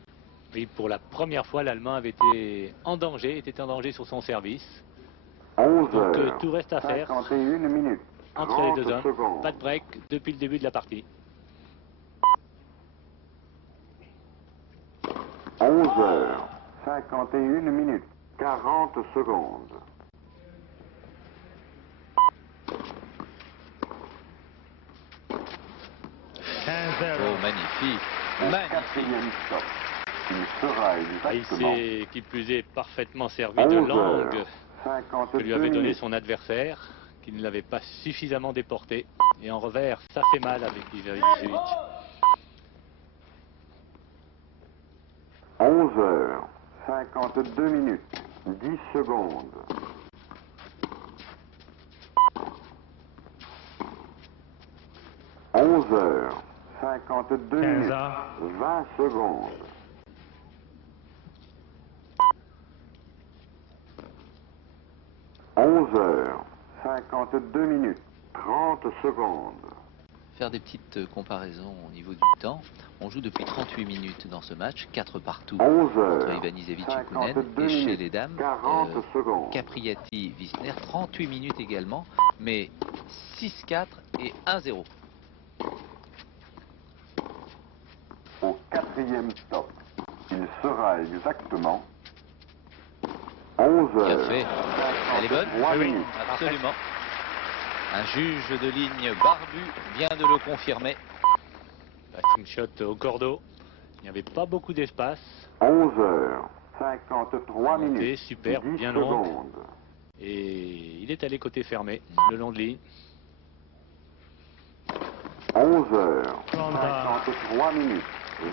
Oui, pour la première fois, l'Allemand avait été en danger, était en danger sur son service. 11 Donc heures, tout reste à faire 51 minutes. entre les 30 deux hommes. secondes. Pas de break depuis le début de la partie. 11 heures, 51 minutes, 40 secondes. Oh, magnifique, magnifique. Quatrième stop. Il sera Ah, il exactement s'est, qui plus est, parfaitement servi de 11 langue heures, que 52 lui avait donné minutes. son adversaire, qui ne l'avait pas suffisamment déporté. Et en revers, ça fait mal avec Ivanisevic. 11 heures, 52 minutes, 10 secondes. 11 heures, 52 minutes, 20 secondes. 11 heures, 52 minutes, 30 secondes. Faire des petites comparaisons au niveau du temps. On joue depuis 38 minutes dans ce match, 4 partout 11 entre heures, Ivanisevic et Kunen. 52 Et chez minutes, les dames, 40 secondes. Capriati, Wisner, 38 minutes également, mais 6-4 et 1-0. Au quatrième stop, il sera exactement 11 Bien heures. fait. Elle est bonne? 53 Oui, minutes. Absolument. Un juge de ligne barbu vient de le confirmer. Passing shot au cordeau. Il n'y avait pas beaucoup d'espace. 11 heures, 53 Montée, minutes, superbe, 10 bien longue. secondes. Et il est allé côté fermé, le long de ligne. 11 heures, 53 minutes,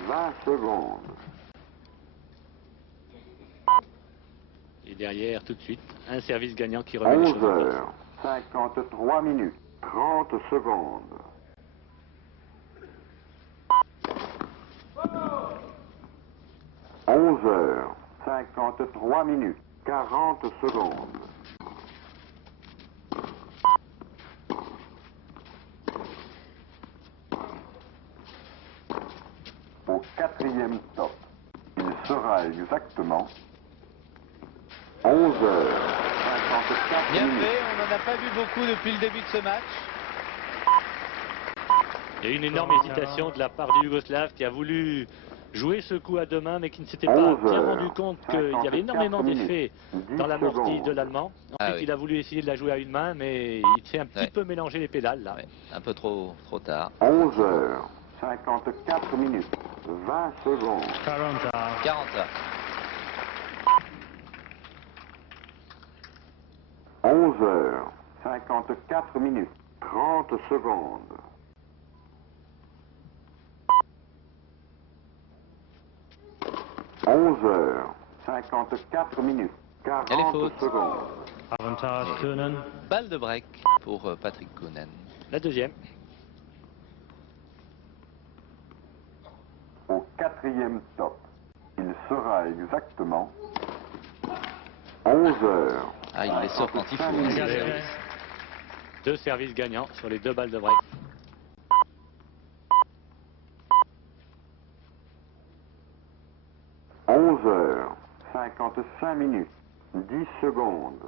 20 secondes. Et derrière, tout de suite, un service gagnant qui remet les 11 choses en place. heures, 53 minutes, 30 secondes. 11 heures, 53 minutes, 40 secondes. 4e stop. Il sera exactement 11 heures, 54 Bien minutes. fait, on n'en a pas vu beaucoup depuis le début de ce match. Il y a eu une énorme hésitation de la part du Yougoslave qui a voulu jouer ce coup à deux mains, mais qui ne s'était pas 11 bien heures, rendu compte qu'il y avait 54 énormément d'effets minutes, dans 10 l'amorti de secondes. l'Allemand. Ensuite, Ah oui. il a voulu essayer de la jouer à une main, mais il s'est un petit Ouais. peu mélangé les pédales là. Ouais, un peu trop tard. 11 heures, 54 minutes, 20 secondes. 40. 40. 11 heures, 54 minutes, 30 secondes. 11 heures, 54 minutes, Elle est 40 faute. secondes. Avantage Kunen. Balle de break pour Patrick Kunen. La deuxième. Au 4e stop, il sera exactement 11 heures. Ah, il les sort quand il faut. hein, ces Égalité. services. Deux services gagnants sur les deux balles de break. 11 heures, 55 minutes, 10 secondes.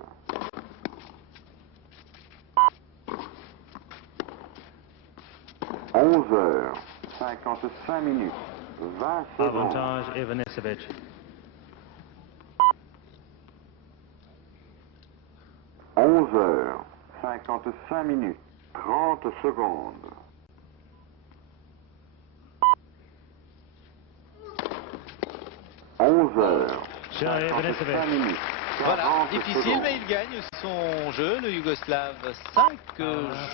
11 heures, 55 minutes, 20 secondes. Avantage Ivanisevic. 11h55, 30 secondes. 11h55. Voilà, difficile, mais il gagne son jeu, le Yougoslave. 5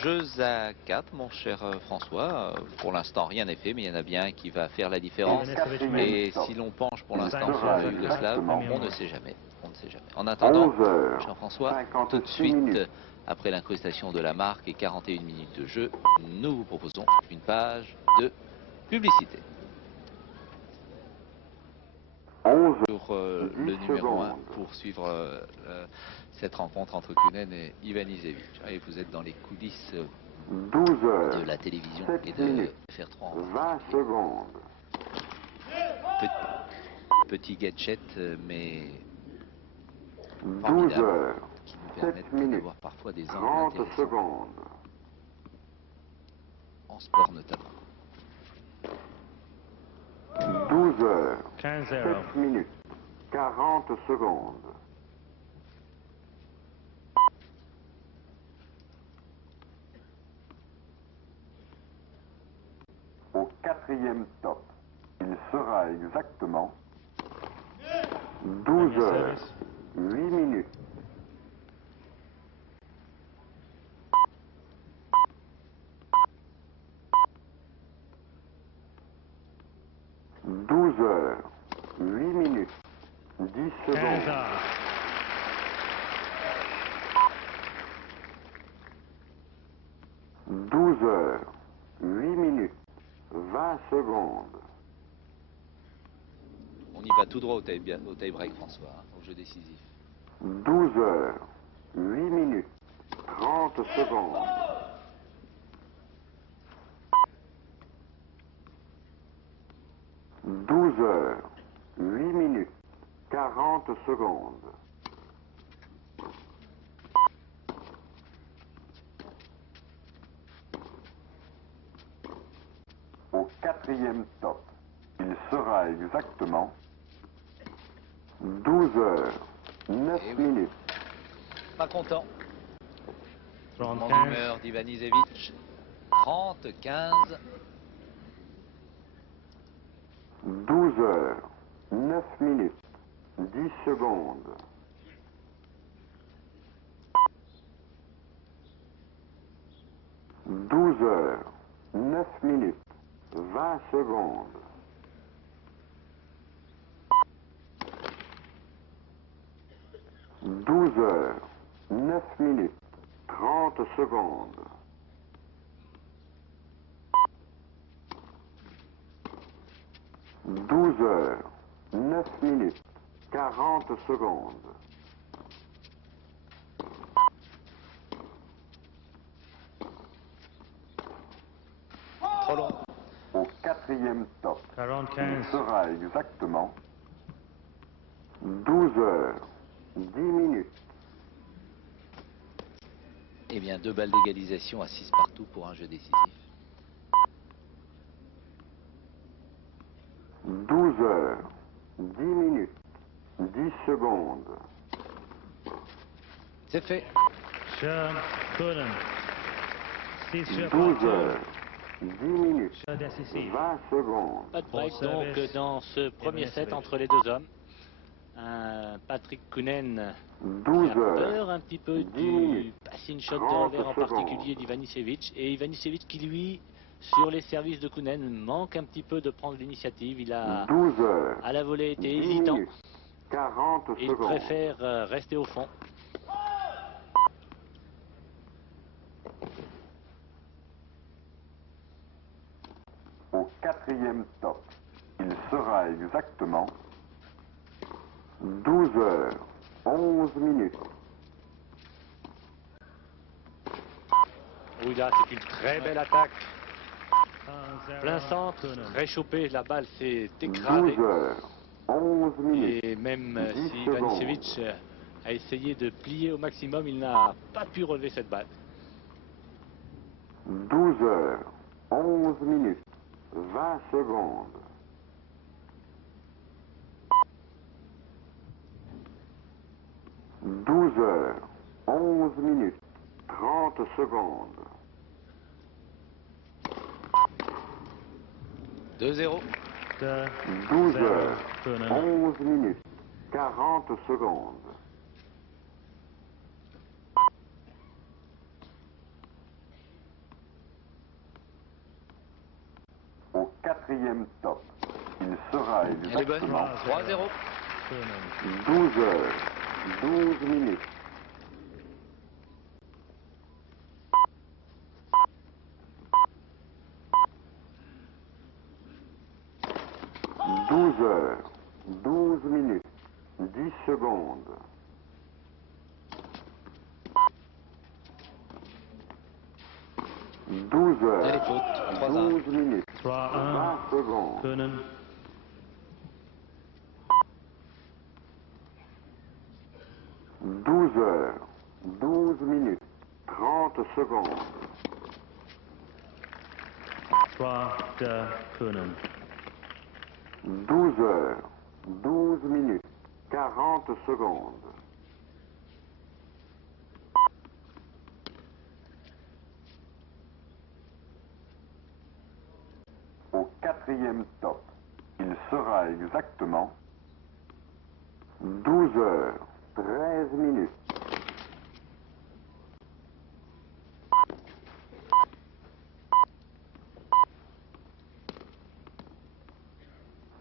jeux à 4, mon cher François. Pour l'instant, rien n'est fait, mais il y en a bien un qui va faire la différence. Et si l'on penche pour l'instant sur le Yougoslave, on ne sait jamais. On ne sait jamais. En attendant, Jean-François, tout de suite, après l'incrustation de la marque et 41 minutes de jeu, nous vous proposons une page de publicité. Sur le numéro 1 pour suivre cette rencontre entre Kounen et Ivanisevic. Et vous êtes dans les coulisses de la télévision et de FR3 en 20 secondes. Petit gadget, mais 12h, qui nous permettent d'avoir parfois des angles 30 intéressants secondes. en sport notamment. 12h, 15-0. 7 minutes, 40 secondes. Au 4e top, il sera exactement 12h, 8 minutes. 12h, 8 minutes, 10 secondes. 12h, 8 minutes, 20 secondes. On y va tout droit au tie-break, François, hein, au jeu décisif. 12h, 8 minutes, 30 secondes. 12h, 8 minutes, 40 secondes. 4e top, il sera exactement 12h, 9 minutes. Pas content. 30, Mon 15. d'humeur d'Ivanisevic. 30, 15. 12h, 9 minutes, 10 secondes. 12h, 9 minutes, 20 secondes. 12h, 9 minutes, 30 secondes. 12h, 9 minutes, 40 secondes. 4e top, 40, il 15. sera exactement 12h, 10 minutes. Eh bien, 2 balles d'égalisation à 6 partout pour un jeu décisif. 12h, 10 minutes, 10 secondes. C'est fait. Sean Coonan. 6 jeux 12h, 10 minutes, jeu décisif. 20 secondes. Pas de break Bon donc service. dans ce premier set entre les deux hommes. Un Patrick Kounen qui a 12h, peur un petit peu 10 du minutes, passing shot de 30 revers en secondes. particulier d'Ivanisevic. Et Ivanisevic qui lui, sur les services de Kounen, manque un petit peu de prendre l'initiative. Il a 12h, à la volée été 10 hésitant. minutes, 40 Et il secondes. préfère rester au fond. Au 4e top, il sera exactement 12h, 11 minutes. Oui, là, c'est une très belle attaque. 1-0 Plein centre, Coonan. réchauffé, la balle s'est écrasée. 12h, 11 minutes. Et même 10 si secondes. Ivanisevic a essayé de plier au maximum, il n'a pas pu relever cette balle. 12h, 11 minutes, 20 secondes. 12h, 11 minutes, secondes. 2-0. 12 heures, 11 minutes, 40 secondes. Au quatrième top, il sera Elle est bonne. exactement 3-0. 12 heures, 12 minutes. 12 heures, 12 minutes, 10 secondes. 12 Elle est heures, faute. 3-1. 12 minutes, 3-1. 20 secondes. Kunen. 12 heures, 12 minutes, 30 secondes. 3-2. Kunen. 12 heures, 12 minutes, 40 secondes. Au quatrième top, il sera exactement 12 heures, 13 minutes.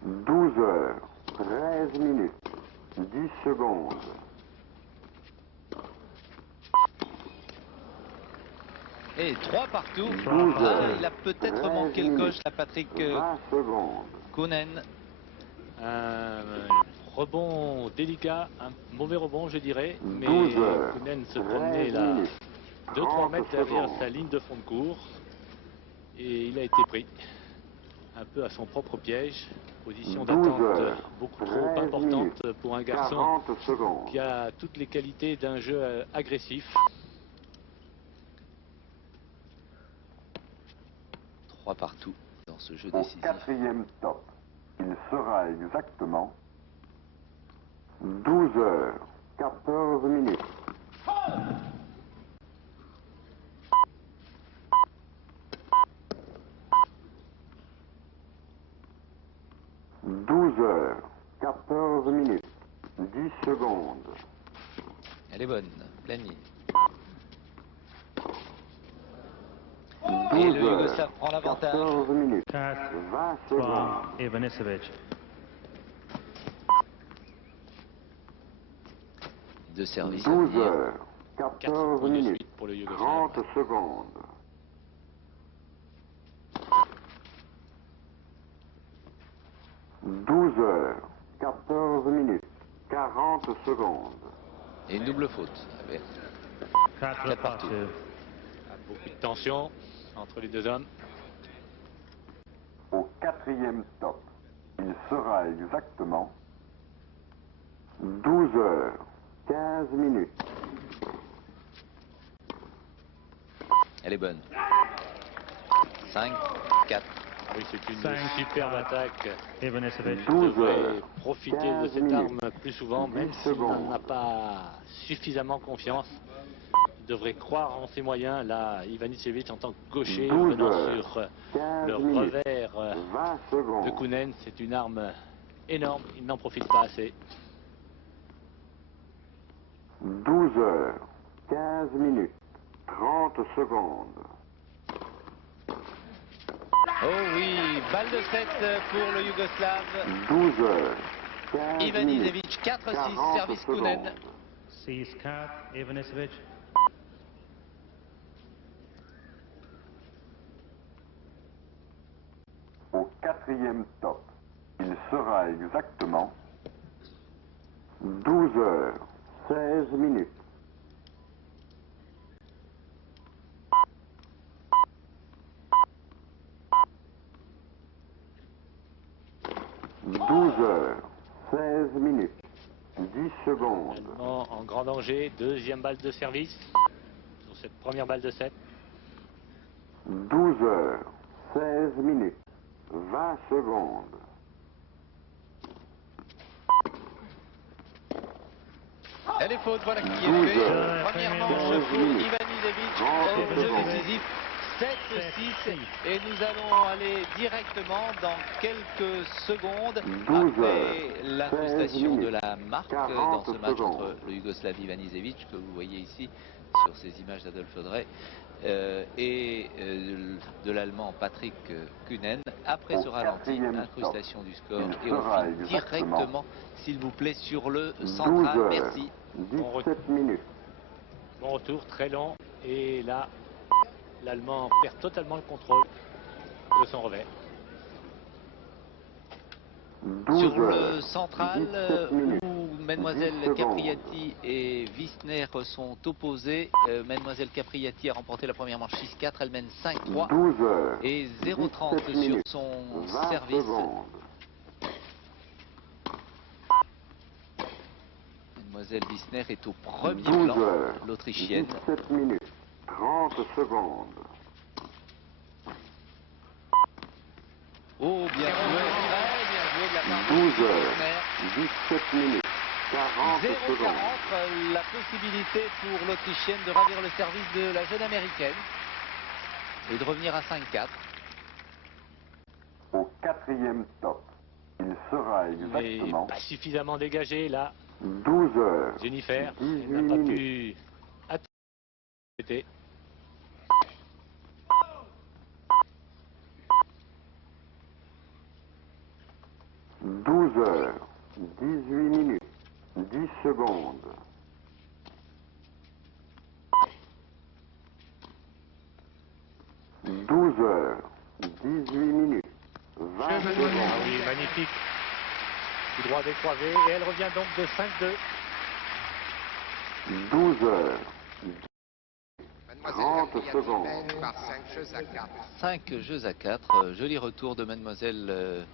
12 heures, 13 minutes, 10 secondes. Et 3 partout. 12 Ah, heures, il a peut-être 13 manqué le minutes, coche, là, Patrick 20 secondes. Kounen. Un rebond délicat, un mauvais rebond je dirais, mais 12 heures, Kounen se 13 promenait là minutes, 2-3 30 mètres derrière secondes. sa ligne de fond de cours et il a été pris un peu à son propre piège. Position 12 d'attente heures, beaucoup trop 13 importante minutes, pour un garçon 40 secondes. qui a toutes les qualités d'un jeu agressif. 3 partout dans ce jeu Au décisif. quatrième top, il sera exactement 12 heures, 14 minutes. 12 heures, 14 minutes, 10 secondes. Elle est bonne. Pleine ligne. 12 Et le heures, Yougoslave prend l'avantage. 14 minutes, 4, 20 3, secondes. Ivanisevic. De service à 12 venir. heures, 4 14 points de minutes, suite pour le Yougoslave. 30 secondes. 12 heures, 14 minutes, 40 secondes. Et une double faute. Avec 4 4 partout. partout. Beaucoup de tension entre les deux hommes. Au quatrième top, il sera exactement 12 heures, 15 minutes. Elle est bonne. 5, 4. Oui, c'est une 5, superbe 4. attaque. Ivanisevic. Il 12 devrait heures, profiter de 15 cette minutes, arme plus souvent, 10 même s'il n'en secondes. a pas suffisamment confiance. Il devrait croire en ses moyens. Là, Ivanisevic en tant que gaucher, 12 venant heures, sur 15 le minutes, revers 20 de secondes. Kounen, c'est une arme énorme. Il n'en profite pas assez. 12 heures, 15 minutes, 30 secondes. Oh oui, balle de 7 pour le Yougoslave. 12 heures, 15 minutes, Ivanisevic, 4-6, 40 service Kounen. secondes. 6-4, Ivanisevic. Au quatrième top, il sera exactement 12 heures, 16 minutes. 12 heures, 16 minutes, 10 secondes. Allemand en grand danger. Deuxième balle de service sur cette première balle de 7. 12 heures, 16 minutes, 20 secondes. Elle est faute, voilà qui est 12 fait. heures, Première 15 manche pour minutes, Davidovich au jeu décisif. 7-6 et nous allons aller directement dans quelques secondes après l'incrustation de la marque dans ce match entre le Yougoslav Ivanisevic que vous voyez ici sur ces images d'Adolphe Audrey et de l'Allemand Patrick Kunen. Après ce ralenti, incrustation du score et on file directement, s'il vous plaît, sur le central. Merci. Bon retour, très long et là l'Allemand perd totalement le contrôle de son revers. Sur le central, où Mademoiselle Capriati et Wisner sont opposés. Mademoiselle Capriati a remporté la première manche 6-4, elle mène 5-3 et 0-30 sur son service. Mademoiselle Wisner est au premier plan, l'Autrichienne. 17 minutes, 30 secondes. Oh, bien joué, très bien joué de la part de 12 Wisner. heures, 17 minutes, 40 0-40, secondes. la possibilité pour l'Autrichienne de ravir le service de la jeune Américaine et de revenir à 5-4. Au quatrième stop, il sera Mais exactement pas suffisamment dégagé là. 12 heures, Jennifer 18 n'a pas minutes. pu atteindre. 12 heures, 18 minutes, 10 secondes. 12 heures, 18 minutes, 20 Ah secondes. oui, magnifique. Tout droit décroisé et elle revient donc de 5-2. 12 heures, Mademoiselle 30 Capriati secondes. mène par 5 jeux à 4. 5 jeux à 4. Joli retour de Mademoiselle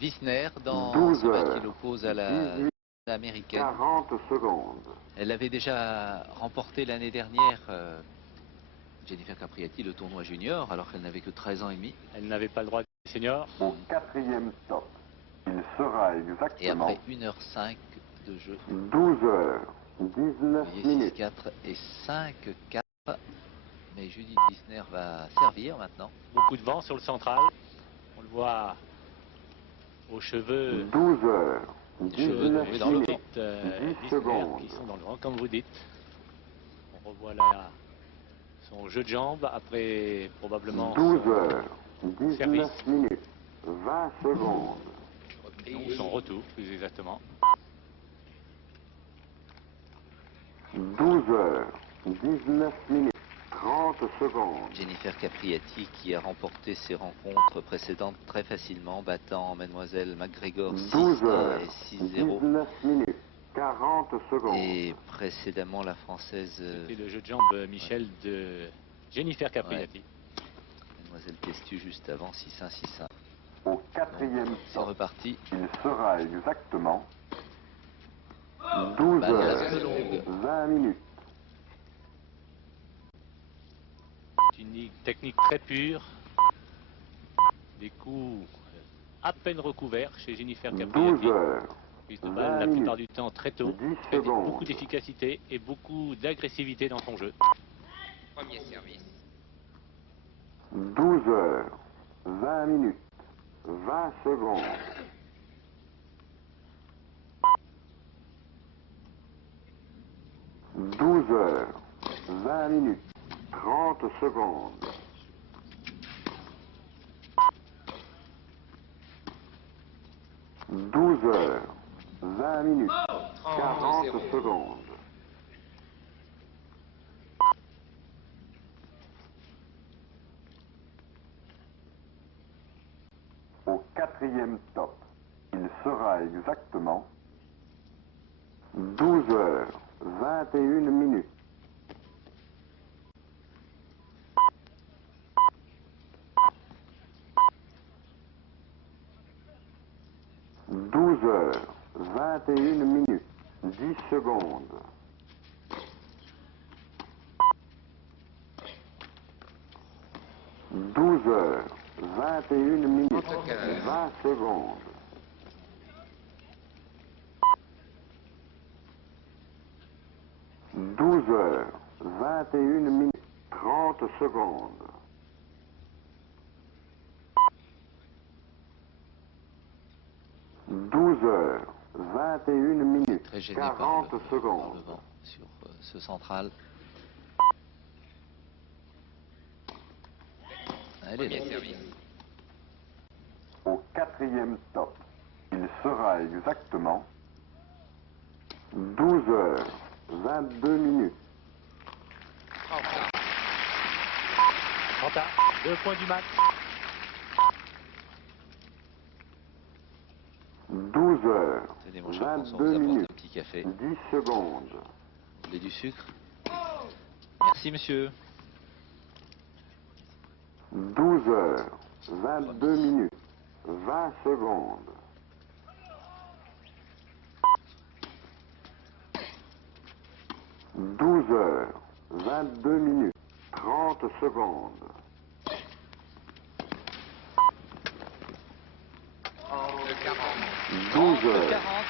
Wisner dans 12 ce match heures, qui l'oppose à la 18, américaine. 40 secondes. Elle avait déjà remporté l'année dernière, Jennifer Capriati, le tournoi junior, alors qu'elle n'avait que 13 ans et demi. Elle n'avait pas le droit de senior. Au quatrième stop, il sera Et exactement après 1h05 de jeu, 12 heures, 19 vous voyez minutes. 6-4 et 5-4. Mais Judith Wisner va servir maintenant. Beaucoup de vent sur le central. On le voit aux cheveux. 12 heures, Les cheveux 19 dans le minutes, vent. 10 Wisner secondes. qui sont dans le vent, comme vous dites. On revoit là son jeu de jambes après probablement 12 son, heures, 19 service. minutes, 20 secondes. ou son retour, plus exactement. 12 heures, 19 minutes, 30 secondes. Jennifer Capriati qui a remporté ses rencontres précédentes très facilement, battant Mademoiselle McGregor 12 6-1 heures, et 6-0. 19 minutes, 40 secondes. Et précédemment la Française C'était le jeu de jambes, Michel, de Jennifer Capriati. Mademoiselle Testu juste avant 6-1, 6-1. Au quatrième C'est stop, reparti. il sera exactement 12 Balle heures, un peu longue. 20 minutes. Une technique très pure. Des coups à peine recouverts chez Jennifer 12 Capriati. heures, Prise de 20 balle la minutes. plupart du temps très tôt. 10 Très vite, secondes. beaucoup d'efficacité et beaucoup d'agressivité dans son jeu. Premier service. 12 heures, 20 minutes, 20 secondes. 12 heures, 20 minutes, 30 secondes. 12 heures, 20 minutes, 40 secondes. 4e stop. Il sera exactement 12 heures 21 minutes. Heures 21 minutes 10 secondes. 12 heures 21 minutes 20 secondes. 12 heures 21 minutes 30 secondes. 12h21 Très gêné par 40 le secondes. vent sur ce central. Elle est Premier là. service. Au 4e stop, il sera exactement 12h22. 30 2 points du match. Tenez mon cher François, on 12h22 vous apporte minutes. un petit café. 10 secondes. Vous voulez du sucre? Merci monsieur. 12h22 minutes. 20 secondes. 12h22 minutes. 30 secondes. 40. 40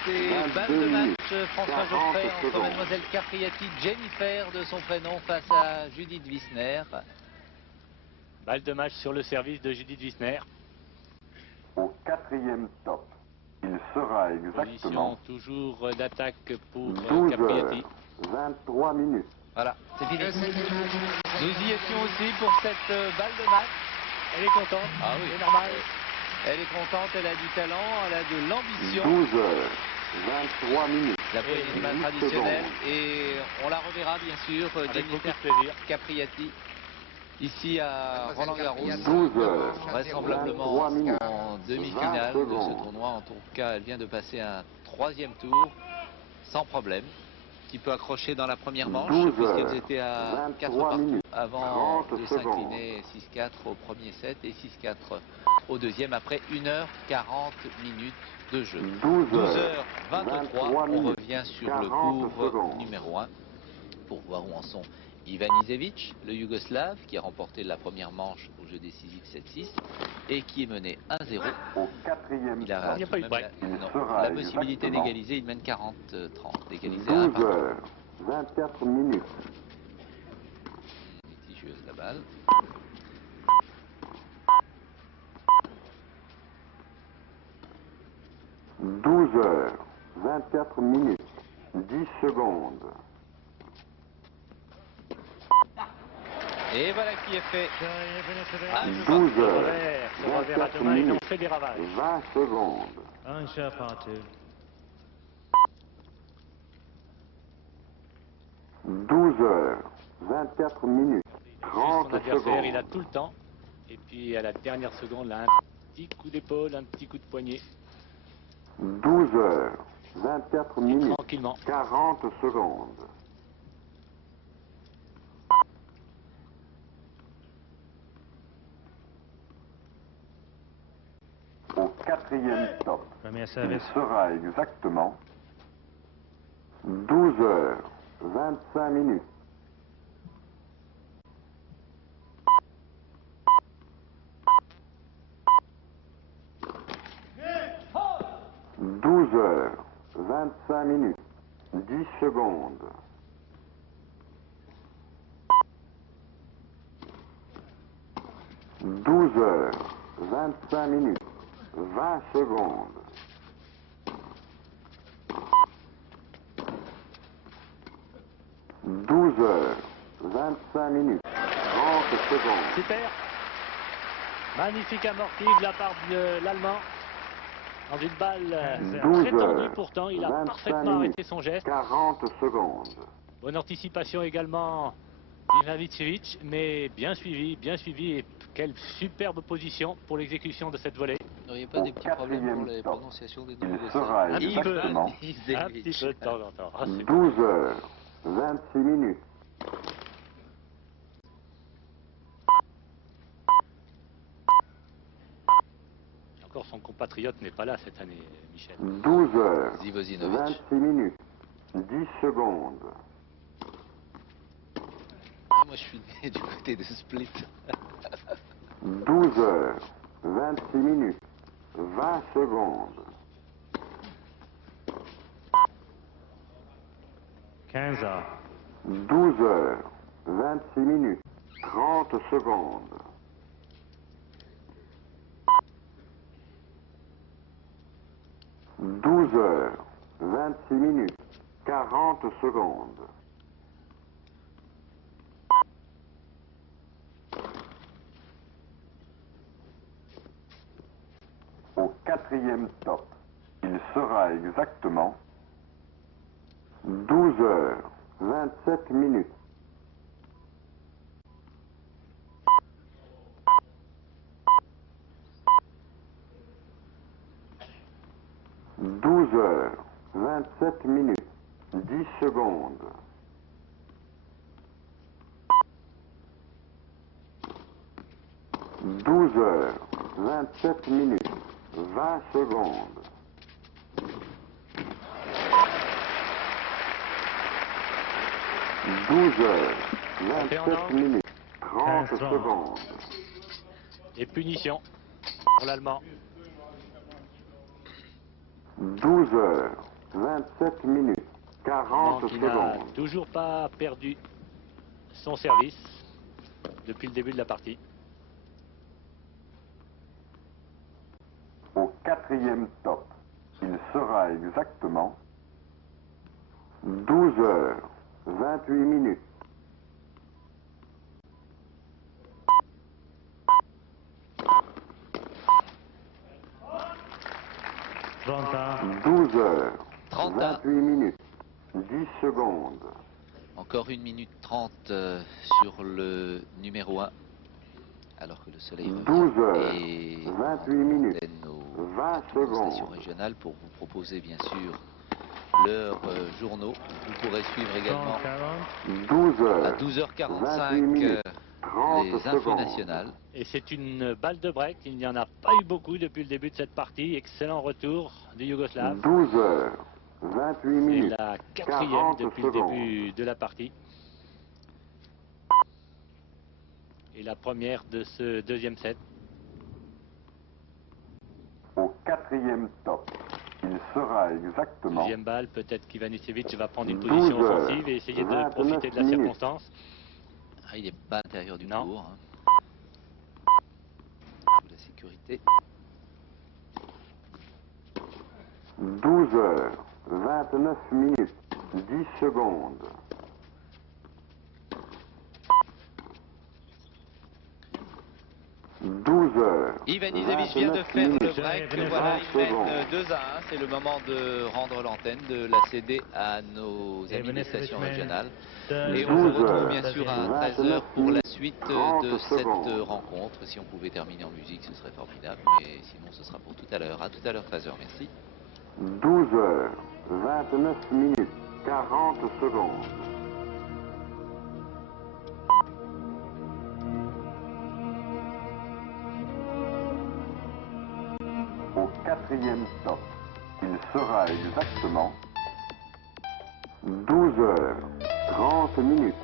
et balle de 22 match minutes. François 40 Geoffrey entre secondes. mademoiselle Capriati Jennifer de son prénom face à Judith Wissner. Balle de match sur le service de Judith Wissner. Au 4e stop, il sera Position exactement toujours d'attaque pour 12 Capriati. heures 23 minutes. Voilà, c'est fini. Le 7e match. Nous y étions aussi pour cette balle de match. Elle est contente. Ah oui. C'est normal. Elle est contente, elle a du talent, elle a de l'ambition. 12h23 minutes. La poignée de main 10 traditionnelle. secondes. Et on la reverra bien sûr, Avec beaucoup Jennifer de plaisir. Capriati, ici à Mademoiselle Roland-Garros. Capriati, 12 deux heures. manches à zéro. Vraisemblablement 23 minutes. en demi-finale de 20 ce secondes. tournoi. En tout cas, elle vient de passer un 3e tour sans problème. Qui peut accrocher dans la première manche 12 puisqu'elles étaient à 23 4 partout minutes. avant 30 de secondes. s'incliner 6-4 au premier set et 6-4 au deuxième après 1h40 minutes de jeu. 12h23, on minutes. revient sur 40 le cours secondes. numéro 1 pour voir où en sont Ivanisevic, le Yougoslave, qui a remporté la première manche au jeu décisif 7-6 et qui est mené 1-0. Au 4e Il a stop, Il n'y a pas eu de break. non, sera la possibilité exactement d'égaliser, il mène 40-30, d'égaliser à 1 partout. 12h24 minutes. Litigieuse la balle. Douze heures 24 minutes. 10 secondes. Et voilà qui est fait. Un jeu 12 partout. heures Revers, le revers à 24 deux mains, ils ont minutes. fait des ravages. 20 secondes. Un jeu partout. 12 heures 24 minutes. Juste 30 son adversaire, il a secondes. tout le temps. Et puis à la dernière seconde, là, un petit coup d'épaule, un petit coup de poignet. 12 heures 24 Et minutes. tranquillement. 40 secondes. Au 4e stop, Premier il service. sera exactement 12 heures 25 minutes. 12 heures 25 minutes. 10 secondes. 12 heures 25 minutes. 20 secondes. 12 heures 25 minutes. 30 secondes. Super. Magnifique amorti de la part de l'Allemand. Dans une balle 12 très tendue heures, pourtant, il a 25 parfaitement minutes. arrêté son geste. 40 secondes. Bonne anticipation également d'Ivanisevic, mais bien suivi et quelle superbe position pour l'exécution de cette volée. Vous n'auriez pas Au des petits problèmes pour 4e les stop, prononciations des il noms sera Un petit peu. exactement Un petit peu de temps en temps. Ah, c'est 12 heures 26 minutes. Encore son compatriote n'est pas là cette année, Michel. 12 heures Zivozinovic. 26 minutes. 10 secondes. Ah, moi je suis né du côté de Split. 12 heures 26 minutes. 20 secondes. 15 heures. 12 heures 26 minutes. 30 secondes. 12 heures, 26 minutes, 40 secondes. Au quatrième top, il sera exactement 12 heures, 27 minutes. 12 heures, 27 minutes, 10 secondes. 12 heures, 27 minutes, 20 secondes. 12 heures, 27 minutes, 30 secondes. Et punition pour l'Allemand. 12 heures, 27 minutes, 40 Qui n'a secondes. toujours pas perdu son service depuis le début de la partie. Au quatrième top, il sera exactement 12 heures, 28 minutes. 12 heures, 28 minutes, 10 secondes. Encore 1 minute 30 sur le numéro 1, alors que le soleil revient. 12 heures, Et 28 on minutes, antenne 20 à toutes nos stations secondes. régionales pour vous proposer bien sûr leurs journaux. Vous pourrez suivre également 12 à heures, 12h45 28 minutes, 30 les infos secondes. nationales. Et c'est une balle de break. Il n'y en a pas eu beaucoup depuis le début de cette partie. Excellent retour du Yougoslave. 12 heures, 28 Et minutes, la quatrième 40 depuis secondes. le début de la partie. Et la première de ce deuxième set. Au quatrième top, il sera exactement Deuxième balle, peut-être qu'Ivanisevic va prendre une 12 position heures, offensive et essayer de 29 profiter de la minutes. circonstance. Ah, il n'est pas à l'intérieur du Non. cours. Hein. Sous la sécurité. 12 heures, 29 minutes, 10 secondes. 12 heures. Ivanisevic vient de 29 faire le minutes, break. 20 Voilà, il mène secondes. 2-1. C'est le moment de rendre l'antenne, de la céder à nos amis des stations régionales. Et on vous 12 retrouve heures, bien sûr à 29 13h pour la minutes, suite 30 de cette secondes. rencontre. Si on pouvait terminer en musique, ce serait formidable. Mais sinon, ce sera pour tout à l'heure. À tout à l'heure, 13h. Merci. 12 heures, 29 minutes, 40 secondes. Au quatrième top, il sera exactement 12 heures, 30 minutes.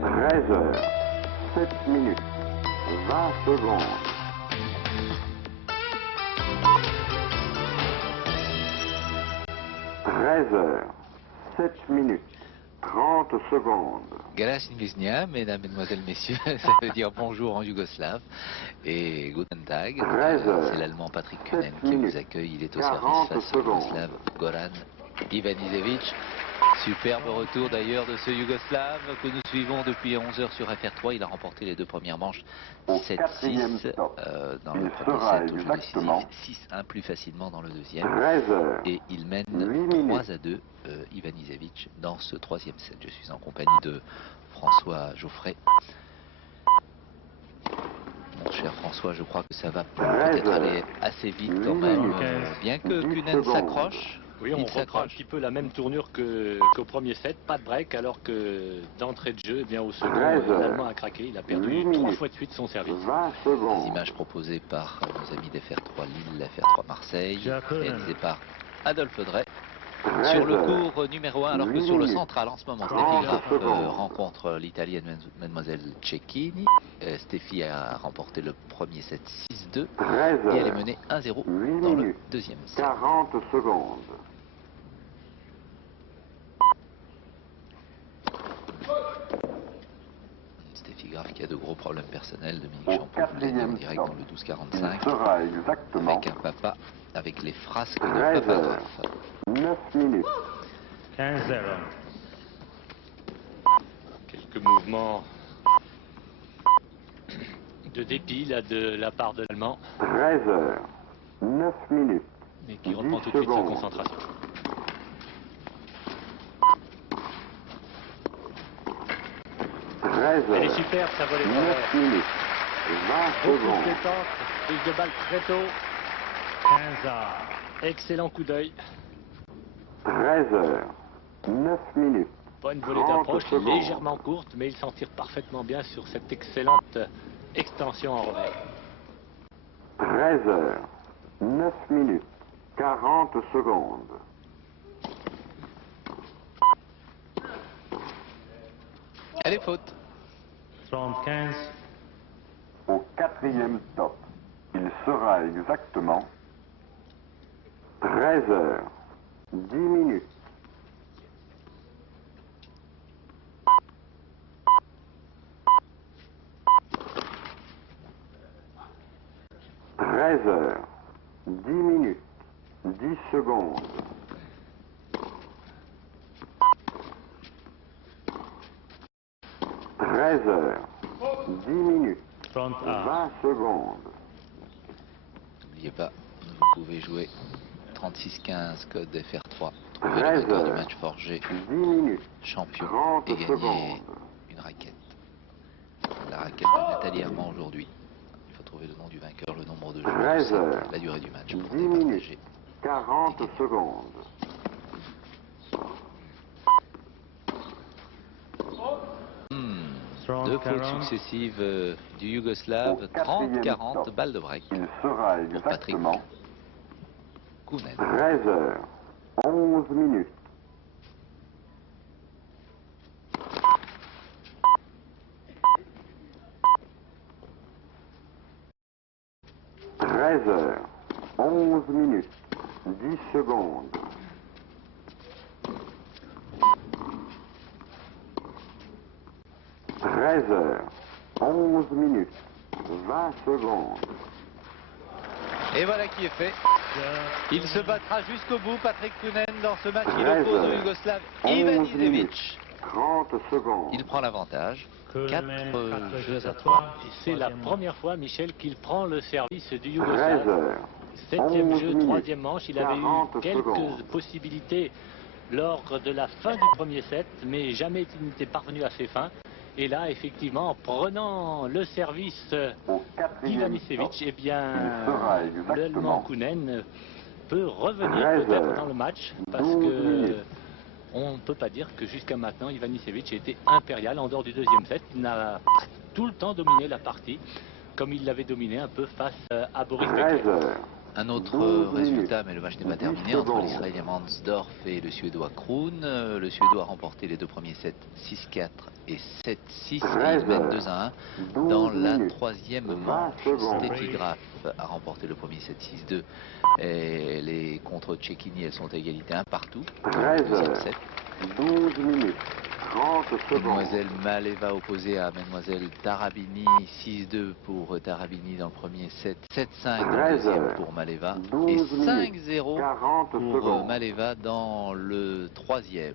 13 heures, 7 minutes, 20 secondes. 13 heures, 7 minutes, 30 secondes. Galas Nvisnia, mesdames, mesdemoiselles, messieurs, ça veut dire bonjour en yougoslave. Et Guten Tag, 13 heures, c'est l'allemand Patrick 7 Kunen qui minutes, vous accueille. Il est au 40 service face au secondes. yougoslave Goran Ivanisevic. Superbe retour d'ailleurs de ce yougoslave que nous suivons depuis 11h sur FR3. Il a remporté les deux premières manches Au 7-6 quatrième top, dans il le premier sera set au jeu exactement décisif, 6-1 plus facilement dans le deuxième. 13 heures, Et il mène 8 minutes. 3-2 Ivanisevic dans ce troisième set. Je suis en compagnie de François Geoffrey. Mon cher François, je crois que ça va peut-être aller assez vite quand même, bien que 10 Kunen secondes. s'accroche. Oui, on Il reprend un s'accroche. petit peu la même tournure qu'au premier set, pas de break, alors que d'entrée de jeu, eh bien au second, 13 heures, l'Allemand a craqué, il a 8 perdu 3 minutes. fois de suite son service. 20 Les secondes. images proposées par nos amis d'FR3 Lille, FR3 Marseille, réalisées par Adolphe Drey. Sur le cours numéro 1, alors que sur le central en ce moment, Steffi Graf rencontre l'Italienne Mademoiselle Cecchini. Steffi a remporté le premier set 6-2 et elle est menée 1-0 dans le deuxième set. 40 secondes. Steffi Graf qui a de gros problèmes personnels. Dominique Champoux vous l'a dit en direct dans le 12-45. Sera exactement Avec un papa, avec les frasques de Papa Graf. 9 minutes. 15-0. Quelques mouvements de dépit là, de la part de l'Allemand, 13 heures. 9 minutes. mais qui reprend tout de suite sa concentration. 13 Elle est heures. superbe, sa volée de 9 travers. minutes. 20 Beaucoup de secondes. détente, prise de balle très tôt. 15-0. Excellent coup d'œil. 13 heures. 9 minutes. Bonne volée 30 d'approche, secondes. légèrement courte, mais il s'en tire parfaitement bien sur cette excellente extension en revers. 13 heures. 9 minutes. 40 secondes. Elle est faute. 75. Au 4e stop, il sera exactement 13 heures. 10 minutes. 13 heures. 10 minutes. 10 secondes. 13 heures. 10 minutes. Front A. 20 secondes. N'oubliez pas, vous pouvez jouer 36-15 code FR3. Trouver le 13 vainqueur du heures. match forgé 10 minutes. champion 30 et gagner secondes. une raquette. La raquette de Nathalie Armand aujourd'hui. Il faut trouver le nom du vainqueur, le nombre de 13 joueurs, heures. la durée du match 10 pour minutes. départager. 40 secondes. Deux fautes successives du Yougoslave, Au 4e 30-40 stop, balles de break il sera pour Patrick exactement Kounen. 13 heures. 11 minutes. 13 heures. 11 minutes. 10 secondes. 13 heures. 11 minutes. 20 secondes. Et voilà qui est fait. Il se battra jusqu'au bout, Patrick Kounen, dans ce match. Il 13 oppose au heures. Yougoslave 11 Ivanisevic. minutes. 30 secondes. Il prend l'avantage. 4 jeux à 3. 3. Et c'est la première fois, Michel, qu'il prend le service du 13 Yougoslave. heures. 7e 11 jeu, minutes. 3e manche. Il avait eu 40 quelques secondes. possibilités lors de la fin du premier set, mais jamais il n'était parvenu à ses fins. Et là, effectivement, en prenant le service Au 4e d'Ivanisevic, stop, eh bien, il sera exactement l'Allemand Kounen peut revenir 13 peut-être heures, dans le match, parce 12 que minutes. on ne peut pas dire que jusqu'à maintenant, Ivanisevic a été impérial en dehors du deuxième set. Il n'a tout le temps dominé la partie, comme il l'avait dominé un peu face à Boris 13 Becker. heures. Un autre 12 résultat, minutes. mais le match n'est pas 10 terminé, entre secondes. l'Israélien Mansdorf et le Suédois Kroon. Le Suédois a remporté les deux premiers sets 6-4 et 7-6 et il 13 mène heures. 2-1 12 dans la minutes. troisième 20 manche. secondes. Steffi Graf a remporté le premier set 6-2 et les contre Cecchini, elles sont à égalité un partout dans le 13 deuxième heures. set. 12 minutes. 30 secondes. Mademoiselle Maleva opposée à Mademoiselle Tarabini, 6-2 pour Tarabini dans le premier set, 7-5 dans le 13 deuxième heures. pour Maleva 12 et minutes. 5-0 40 pour secondes. Maleva dans le troisième.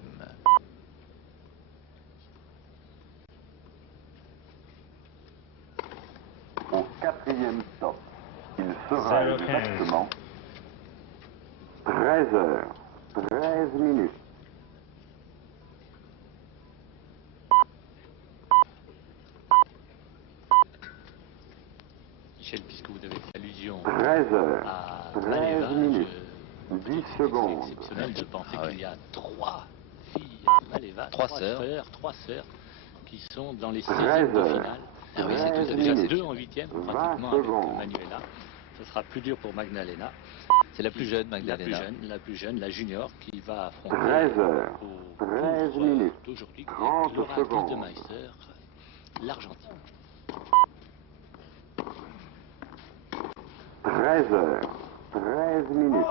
Au 4e stop, il sera 0-15. exactement 13 heures. 13 minutes. Michel, puisque vous avez fait allusion 13 heures. à 13 Maleva, minutes. je 10 c'est secondes. exceptionnel de penser Ah oui. qu'il y a 3 filles Maleva, Trois 3 sœurs. qui sont dans les 13 16e de heures. finale. Ah oui, c'est tout à fait Déjà exceptionnel. 2 en 8e 20 pratiquement avec secondes. Manuela. ce sera plus dur pour Magdalena. C'est la plus jeune, Magdalena. La plus jeune, la junior, qui va affronter 13 heures, au 13 cours minutes, d'aujourd'hui 30 Laura secondes. Gildemeister, l'Argentine. 13 heures, 13 minutes,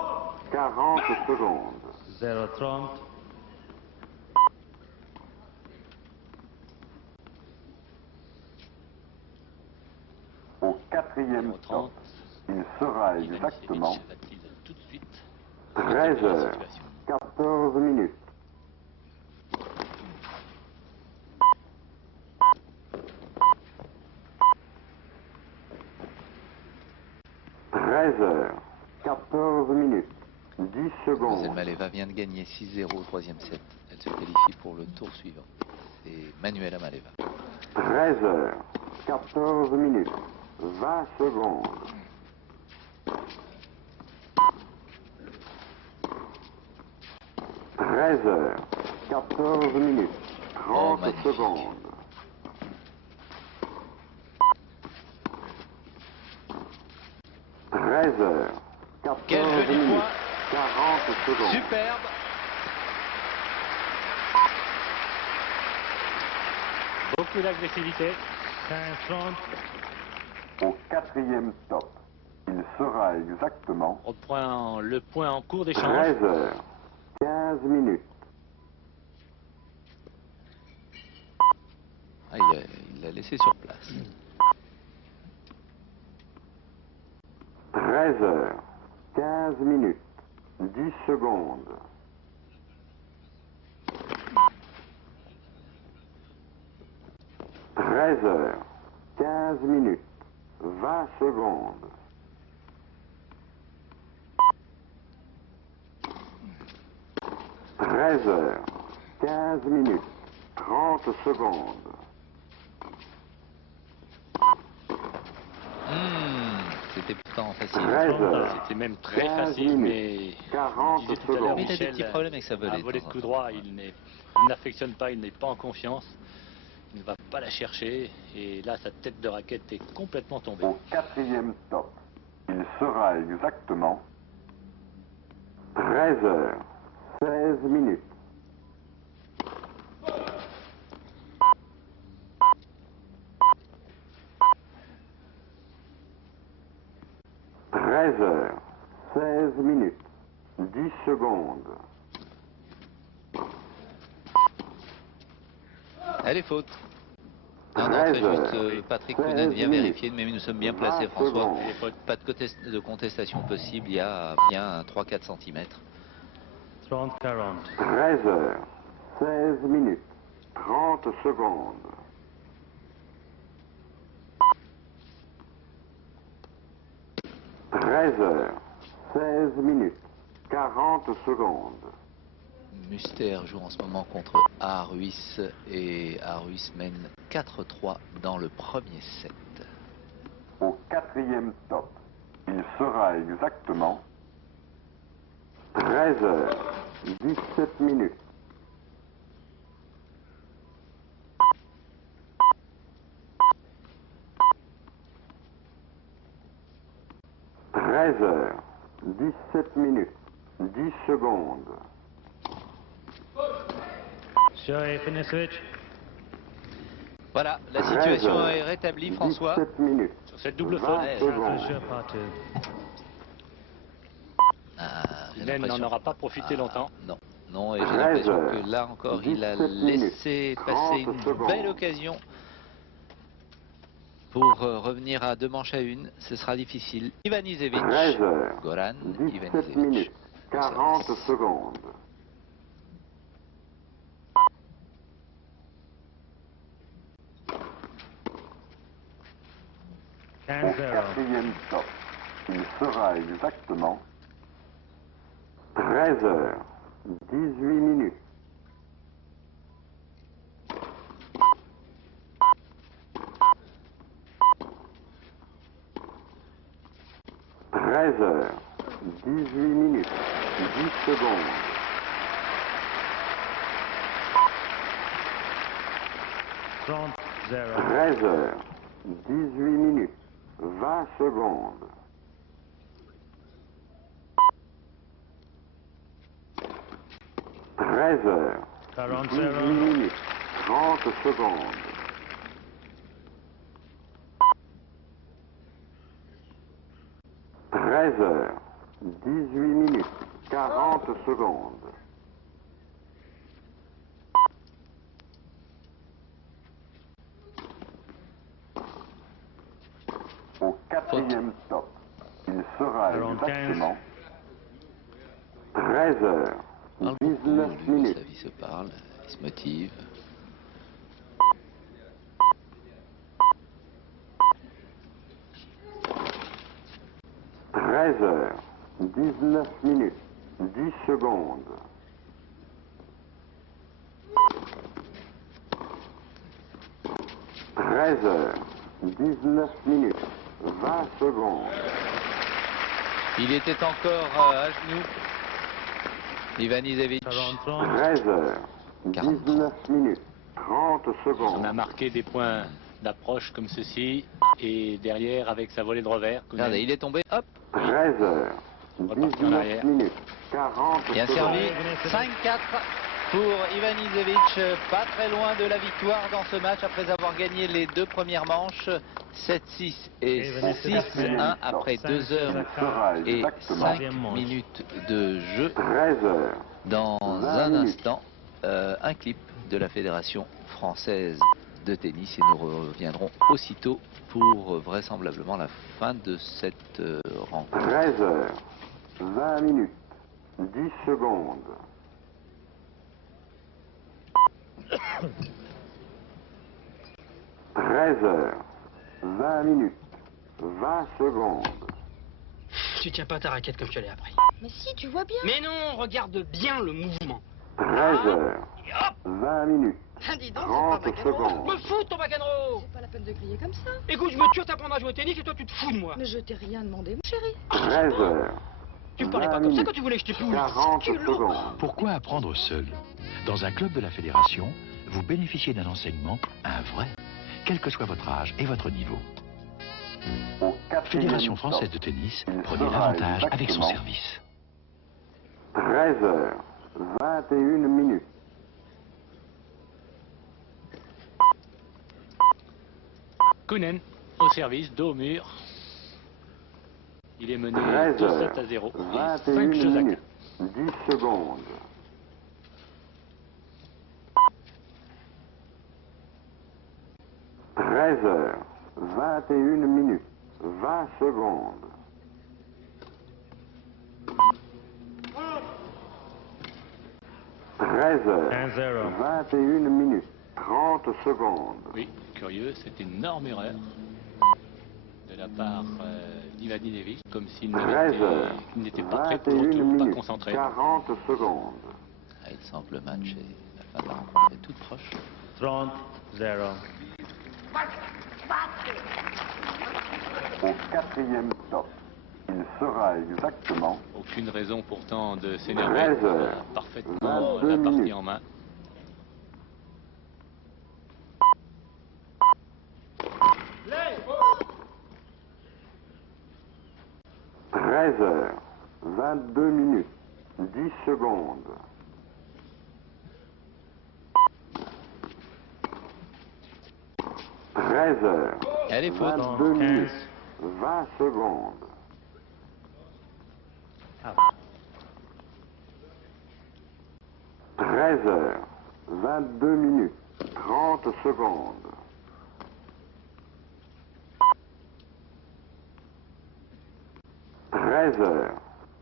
40 secondes. 0-30. Au quatrième 0-30. stop, il sera Ivanisevic exactement va-t-il tout de suite 13 rétablir la heures, situation? 14 minutes. Heures, 14 minutes, 10 Mademoiselle secondes. Maleva vient de gagner 6-0 au troisième set. Elle se qualifie pour le tour suivant. C'est Manuela Maleva. 13 heures, 14 minutes, 20 secondes. 13 heures, 14 minutes, 30 magnifique. secondes. 13 heures, 14 Quel joli minutes, point. 40 secondes. Superbe. Beaucoup d'agressivité. 15-30. Au quatrième stop, il sera exactement On prend le point en cours d'échange. 13 heures, 15 minutes. Ah, il l'a laissé sur place. 13 heures, 15 minutes, 10 secondes. 13 heures, 15 minutes, 20 secondes. 13 heures, 15 minutes, 30 secondes. C'était pourtant facile. 13 heures, C'était même très 15 facile, minutes, mais 40 je disais tout à l'heure, secondes. Mais il a des Michel, petits problèmes avec sa volée. un volet de temps en coup temps. droit, Ouais. il n'affectionne pas, il n'est pas en confiance. Il ne va pas la chercher. Et là, sa tête de raquette est complètement tombée. Au quatrième stop, il sera exactement 13 heures, 16 minutes. 13 heures, 16 minutes, 10 secondes. Elle est faute. Non, 13 très juste. heures, Patrick 16 Kounen vient minutes, vérifier, mais nous sommes bien placés, 20 François. secondes. Il est faute. Pas de contestation possible. Il y a bien 3-4 cm. 30-40. 13 heures, 16 minutes, 30 secondes. 13 heures, 16 minutes, 40 secondes. Muster joue en ce moment contre Aarhus et Aarhus mène 4-3 dans le premier set. Au quatrième stop, il sera exactement 13 heures, 17 minutes. 13 heures, 17 minutes, 10 secondes. Shoei Ivanisevic. Voilà, la 13 situation heures, est rétablie, François. 17 minutes, Sur cette double 20 faute, secondes. Jeu partout. J'ai Nen n'en l'impression- aura pas profité longtemps. Non, non, et j'ai 13 l'impression heures, que là encore, il a 17 laissé minutes, passer 30 une secondes. belle occasion pour revenir à 2 manches à 1. Ce sera difficile. Ivanisevic, 13 heures, Goran 17 Ivanisevic. minutes, Au 40 service. secondes. 15-0. Au quatrième stop, il sera exactement 13 heures, 18 minutes. 13 heures, 18 minutes, 10 secondes. 30-0. 13 heures, 18 minutes, 20 secondes. 13h, 40 18 0. minutes, 30 secondes. 13h, 18 minutes, 40 secondes. Au quatrième stop, il sera 45. exactement 13h, Parle beaucoup, 19 lui, minutes. sa vie se parle, il se motive. « 13h, 19 minutes, 10 secondes. 13h, 19 minutes, 20 secondes. Il était encore à genoux. Ivanisevic. 43. 13h, 19 minutes, 30 On a secondes. marqué des points d'approche comme ceci. Et derrière, avec sa volée de revers, Kounen, Regardez, il est tombé, hop, 13h, Reparti en 19 arrière. minutes, 40 bien secondes. servi. 5-4 pour Ivanisevic, pas très loin de la victoire dans ce match après avoir gagné les deux premières manches, 7-6 et 6-1 après 2 heures Il sera et exactement 5 minutes de jeu. 13h, Dans 20 un minutes. instant, un clip de la Fédération française de tennis et nous reviendrons aussitôt pour vraisemblablement la fin de cette rencontre. 13h, 20 minutes, 10 secondes. 13h, 20 minutes, 20 secondes. Tu tiens pas ta raquette comme je te l'ai appris. Mais si, tu vois bien. Mais non, regarde bien le mouvement. 13h, Et hop, 20 minutes, Ah, dis donc, c'est pas 30 McEnroe. secondes. me fous de ton McEnroe. C'est pas la peine de crier comme ça. Écoute, je me tue à t'apprendre à jouer au tennis et toi tu te fous de moi. Mais je t'ai rien demandé, mon chéri. 13h, Tu me parlais pas 20 comme ça minutes, quand tu voulais que je t'épouse. 40 Culot. secondes. Pourquoi apprendre seul? Dans un club de la Fédération, vous bénéficiez d'un enseignement, un vrai, quel que soit votre âge et votre niveau. Au quatrième Fédération stop, française de tennis, il prenez sera l'avantage avec son exactement service. 13h, 21 minutes. Kounen au service, dos au mur. Il est mené 13h, 2-7-0 et 21 5 jeux à 4. minutes, 10 secondes. 13h, 21 minutes, 20 secondes. 13h, 1-0. 21 minutes, 30 secondes. Oui, curieux, c'est une énorme erreur de la part d'Ivanisevic, comme s'il 13h, n'était pas prêt pour 21 le tour, pas minutes, concentré. 40 secondes. Ah, il semble que le match et la fin de la rencontre est toute proche. 30-0. Au quatrième stop, il sera exactement Aucune raison pourtant de s'énerver. 13 Il a heures, parfaitement 22 la partie minutes. en main. 13h, 22 minutes, 10 secondes. 13h, Elle est faute. 22 minutes, 20 secondes. Ah. 13h, 22 minutes, 30 secondes. 13h,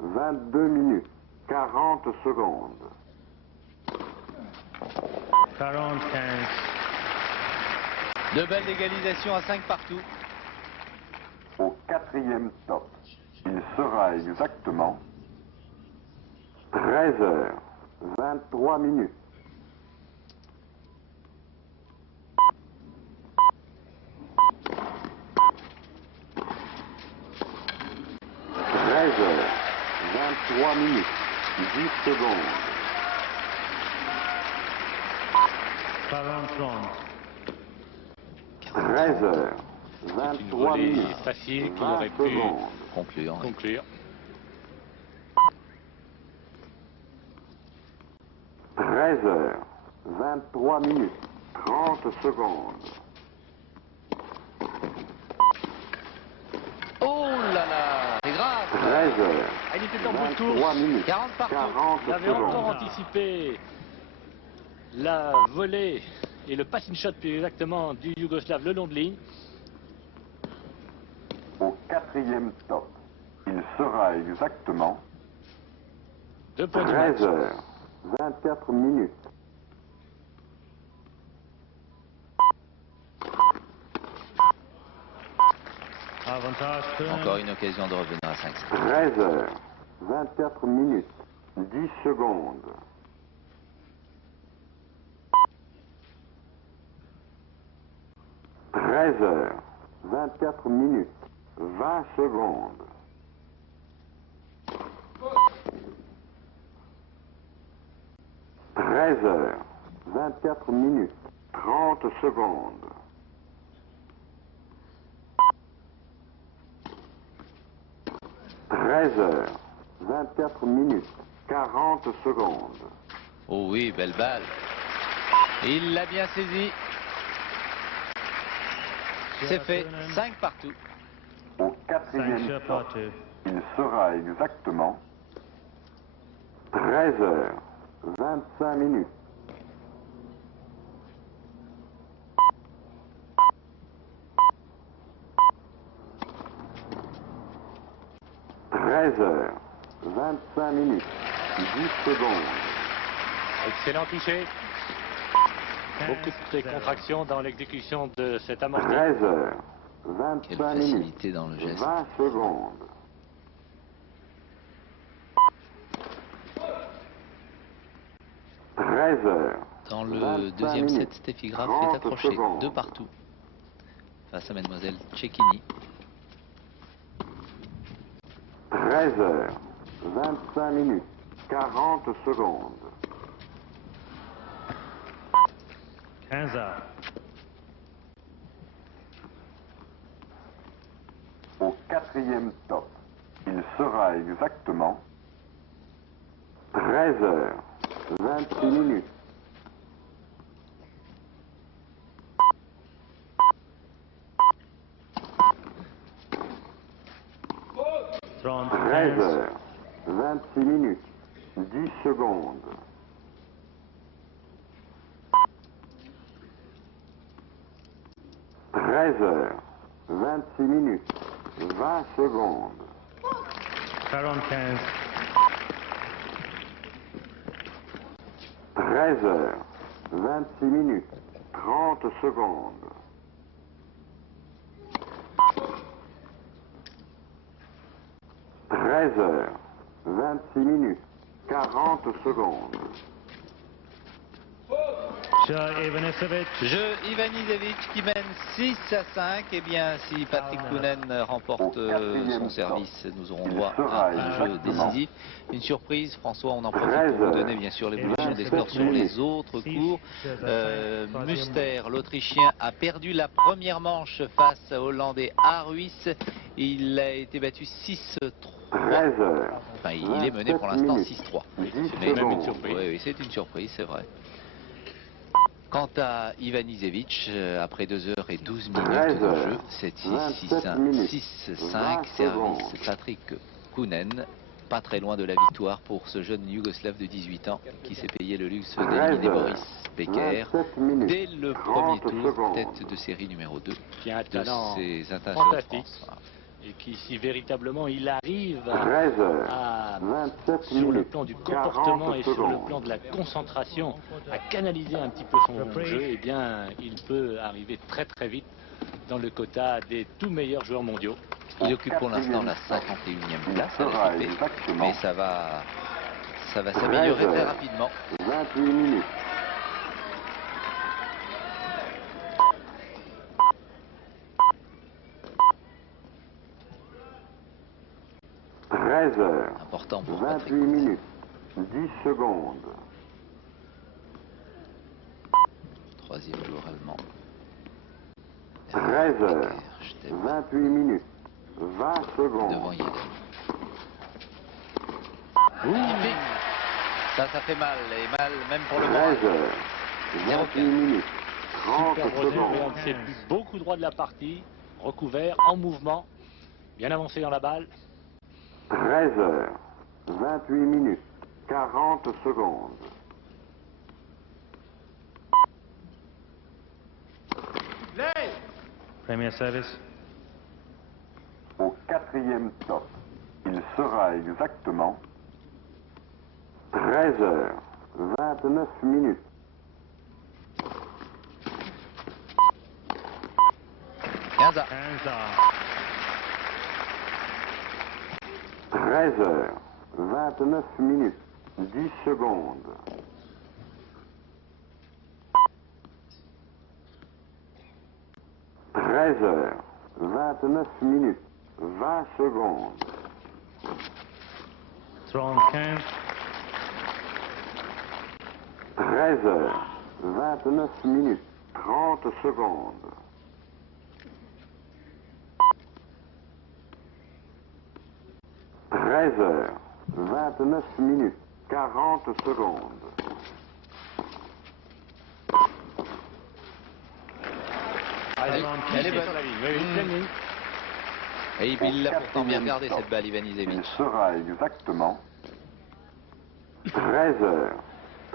22 minutes, 40 secondes. 40-15. De belles égalisations à 5 partout. Au quatrième stop, il sera exactement 13h, 23 minutes. 13h, 23 minutes, 10 secondes. 40-30. 13h, Une 23 volée minutes, facile qu'il 20 aurait pu secondes. Concluant. conclure. 13h, 13h, 23 minutes, 30 secondes. Oh là là, c'est grave. 13h, Ah, il était en bout de 23 course. minutes, 40 partout. 40 Il avait encore secondes. anticipé la volée et le passing shot plus exactement du Yougoslave le long de ligne. Au 4e stop, il sera exactement 2 points du match. 13h, 24 minutes. Avantage Kuhnen. Encore une occasion de revenir à 5. 13h, 24 minutes, 10 secondes. 13h, 24 minutes, 20 secondes. 13h, 24 minutes, 30 secondes. 13h, 24 minutes, 40 secondes. Oh oui, belle balle. Il l'a bien saisi. C'est fait, 5 partout. Au 4e 5 stop, partout. il sera exactement 13h, 25 minutes. 13h, 25 minutes, 10 secondes. Excellent touché. Beaucoup de contractions dans l'exécution de cet amorti. 13h, Quelle 25 minutes, facilité dans le geste. 20 secondes. 13h. Dans le 25 deuxième set, minutes, Steffi Graf 30 est accrochée. secondes. 2 partout. Face à Mademoiselle Cecchini. 13h, 25 minutes, 40 secondes. 15 heures. Au 4e stop, il sera exactement 13h, 26 minutes. 13h, 26 minutes, 10 secondes. 13h, 26 minutes, 20 secondes. 45. 13h, 26 minutes, 30 secondes. 13h, 26 minutes, 40 secondes. Jeu Ivanisevic. Jeu Ivanisevic qui mène 6-5. Eh bien, si Patrick Kuhnen remporte son service, nous aurons droit à un jeu décisif. Une surprise, François, on en profite pour vous donner bien sûr l'évolution des scores sur les autres cours. Muster, l'Autrichien, a perdu la première manche face à Hollandais Aruis. Il a été battu 6-3. 13h. Enfin, il est mené pour l'instant 6-3. Mais même une surprise. oui, c'est une surprise, c'est vrai. Quant à Ivanisevic, après 2 heures et 12 minutes de jeu, 7-6, 6-5, service Patrick Kuhnen. Pas très loin de la victoire pour ce jeune Yougoslave de 18 ans qui s'est payé le luxe d'éliminer Boris Becker dès le premier tour, tête de série numéro 2 Qui a un de talent ces internationaux de fantastique. France. Et qui, si véritablement il arrive 13h, à, 27 sur le minutes, plan du 40 comportement et sur le secondes. plan de la concentration, à canaliser un petit peu son jeu, eh bien, il peut arriver très très vite dans le quota des tout meilleurs joueurs mondiaux. Il occupe pour l'instant la 51e place à l'ATP, mais ça va s'améliorer très rapidement. 28 minutes. 13h, Important pour 28 Patrick. minutes, 10 secondes. Troisième joueur allemand. 13h, 28 minutes, 20 Devant secondes. Yellen. Ça fait mal, et mal même pour le 13 moral. heures, 28 minutes, 30 Super brevet, secondes. Réal s'est pris beaucoup droit de la partie, recouvert, en mouvement, bien avancé dans la balle. 13 heures, 28 minutes, 40 secondes. Premier service. Au 4e top, il sera exactement 13 heures, 29 minutes. 15 à 13 heures, 29 minutes, 10 secondes. 13 heures, 29 minutes, 20 secondes. 75. 13 heures, 29 minutes, 30 secondes. 13 heures, 29 minutes, 40 secondes. Elle est bonne. Sur la ligne, oui, oui, pleine ligne. Et il l'a pourtant bien gardé cette balle, Il Ivanisevic. sera exactement 13 heures,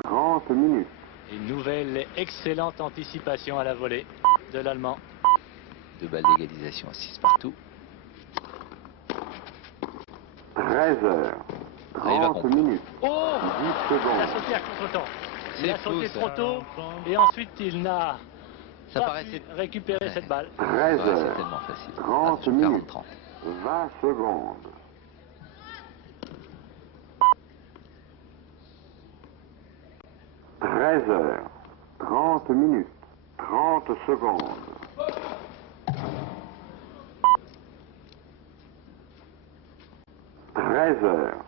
30 minutes. Une nouvelle excellente anticipation à la volée de l'Allemand. 2 balles d'égalisation à 6 partout. 13 heures, Ah, il va 30 comprendre. minutes, Oh, 10 il a secondes. sauté à contre-temps. Il C'est a fou, sauté ça. trop tôt et ensuite il n'a Ça pas paraissait pu récupérer Ouais. cette balle. 13 Ouais, c'est heures, tellement facile. 30 Attention, minutes, 40-30. 20 secondes. 13 heures, 30 minutes, 30 secondes. 13 heures,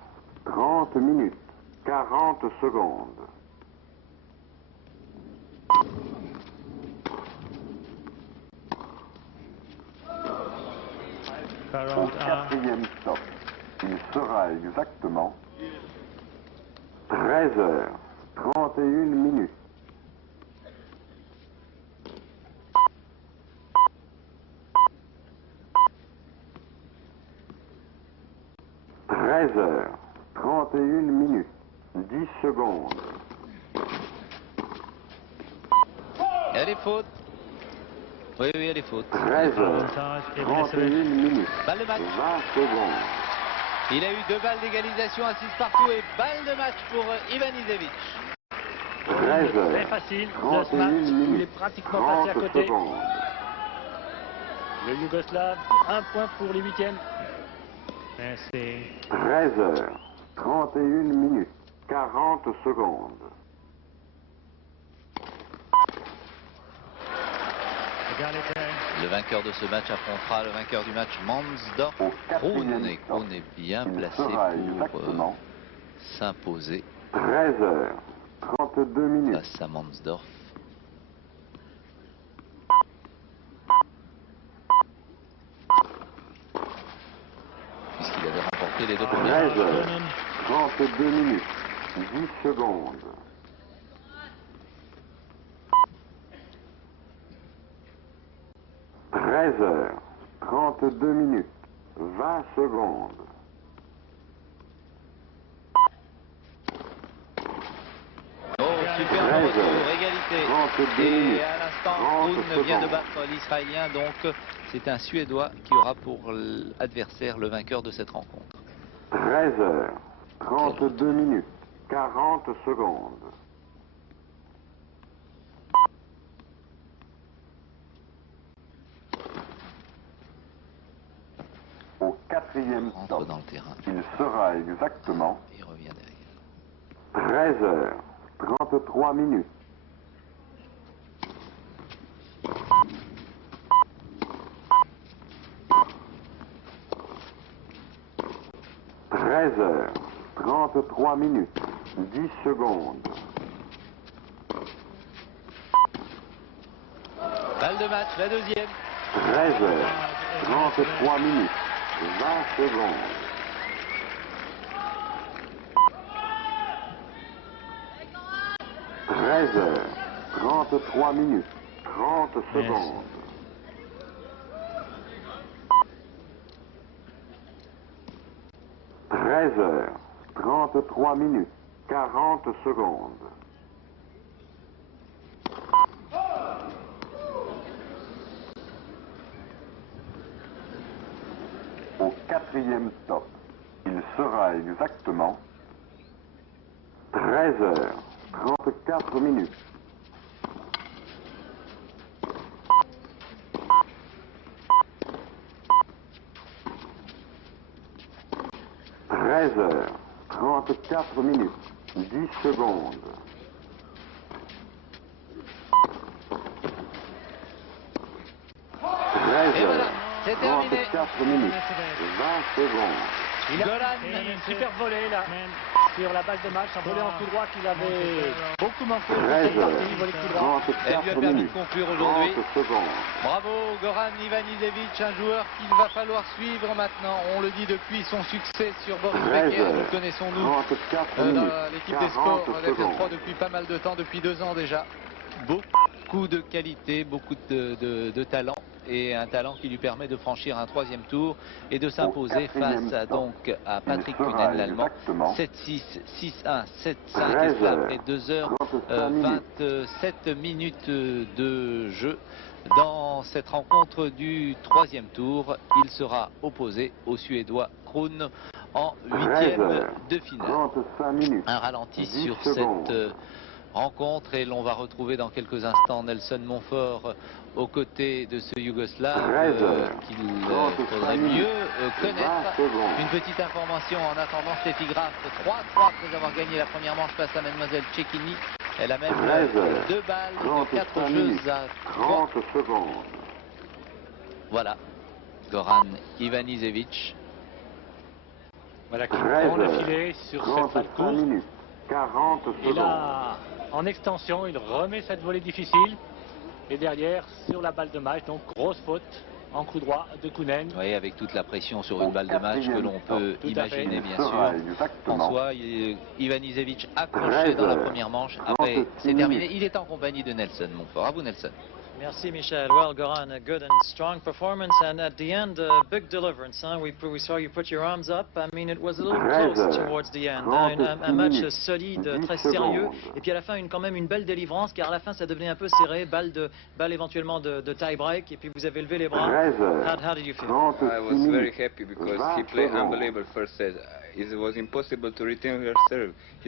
30 minutes, 40 secondes. Au 41. 4e stop, il sera exactement 13 heures, 31 minutes. 13 heures, 31 minutes, 10 secondes. Elle est faute. Oui, oui, elle est faute. 13 heures, Avantage et 31 blessé. minutes, Balle de match. 20 secondes. Il a eu 2 balles d'égalisation à 6 partout et balle de match pour Ivanisevic. 13 Très heures, facile, de 31 ce match, il est minutes, pratiquement passé à 30 côté. secondes. Le Yougoslave, 1 point pour les 8e. Merci. 13 heures, 31 minutes, 40 secondes. Égalité. Le vainqueur de ce match affrontera le vainqueur du match Mansdorf. Au 4e Krohn, et stop, Krohn est bien il placé sera pour exactement s'imposer 13 heures, 32 minutes. face à Mansdorf. Puisqu'il avait remporté les 2 premières. 13 heures, 32 minutes, 10 secondes. 13 heures, 32 minutes, 20 secondes. Oh, superbe 13 retour, heures, égalité. 32 Et minutes, à l'instant, 30 Krohn vient de secondes. battre l'Israélien, donc c'est un Suédois qui aura pour adversaire le vainqueur de cette rencontre. 13 heures, 32 minutes, 40 secondes. 4e Rentre stop, dans le terrain. il sera exactement Il revient derrière. 13 heures, 33 minutes. 13 heures, 33 minutes, 10 secondes. Balle de match, la deuxième. 13 heures, 33 minutes, 20 secondes. 13h33 minutes, 30 secondes. 13h33 minutes, 40 secondes. Au quatrième stop, il sera exactement 13h34 minutes. Heures, 34 minutes, 10 secondes. Et voilà, c'est terminé. 34 minutes, 20 secondes. Il a une super volée là, sur la balle de match, un volée en coup droit qu'il avait beaucoup manqué dans cette partie, volée de coup droit. Elle lui a permis de conclure aujourd'hui. Bravo Goran Ivanisevic, un joueur qu'il va falloir suivre maintenant. On le dit depuis son succès sur Boris Becker, nous le connaissons-nous dans l'équipe des sports avec L3 depuis pas mal de temps, depuis 2 ans déjà. Beaucoup de qualité, beaucoup de talent. Et un talent qui lui permet de franchir un 3e tour et de s'imposer face donc à Patrick Kunen, l'Allemand. 7-6, 6-1, 7-5, et cela après 2h27 minutes de jeu. Dans cette rencontre du 3e tour, il sera opposé au Suédois Kroon en 8e de finale. Un ralenti sur cette rencontre et l'on va retrouver dans quelques instants Nelson Montfort aux côtés de ce Yougoslave qu'il faudrait mieux connaître. Une petite information en attendant, Steffi Graf 3-3 après avoir gagné la première manche face à Mademoiselle Cecchini. Elle a même 2 balles de 4 jeux à 3. Voilà, Goran Ivanisevic. Voilà qui prend le filet sur cette balle courte. Et là, en extension, il remet cette volée difficile. Et derrière, sur la balle de match, donc grosse faute en coup droit de Kunen. Oui, avec toute la pression sur une balle de match que l'on peut imaginer, bien sûr. François, Ivanisevic accroché dans la première manche. Après, c'est terminé. Il est en compagnie de Nelson Montfort. À vous, Nelson. Merci, Michel. Well, Goran, a good and strong performance, and at the end, a big deliverance. We saw you put your arms up. I mean, it was a little close towards the end. Un match solide, très sérieux. Et puis à la fin, quand même une belle délivrance, car à la fin, ça devenait un peu serré. Balle éventuellement de tie-break, et puis vous avez levé les bras. How did you feel? I was very happy because he played unbelievable first set. It was impossible to retain his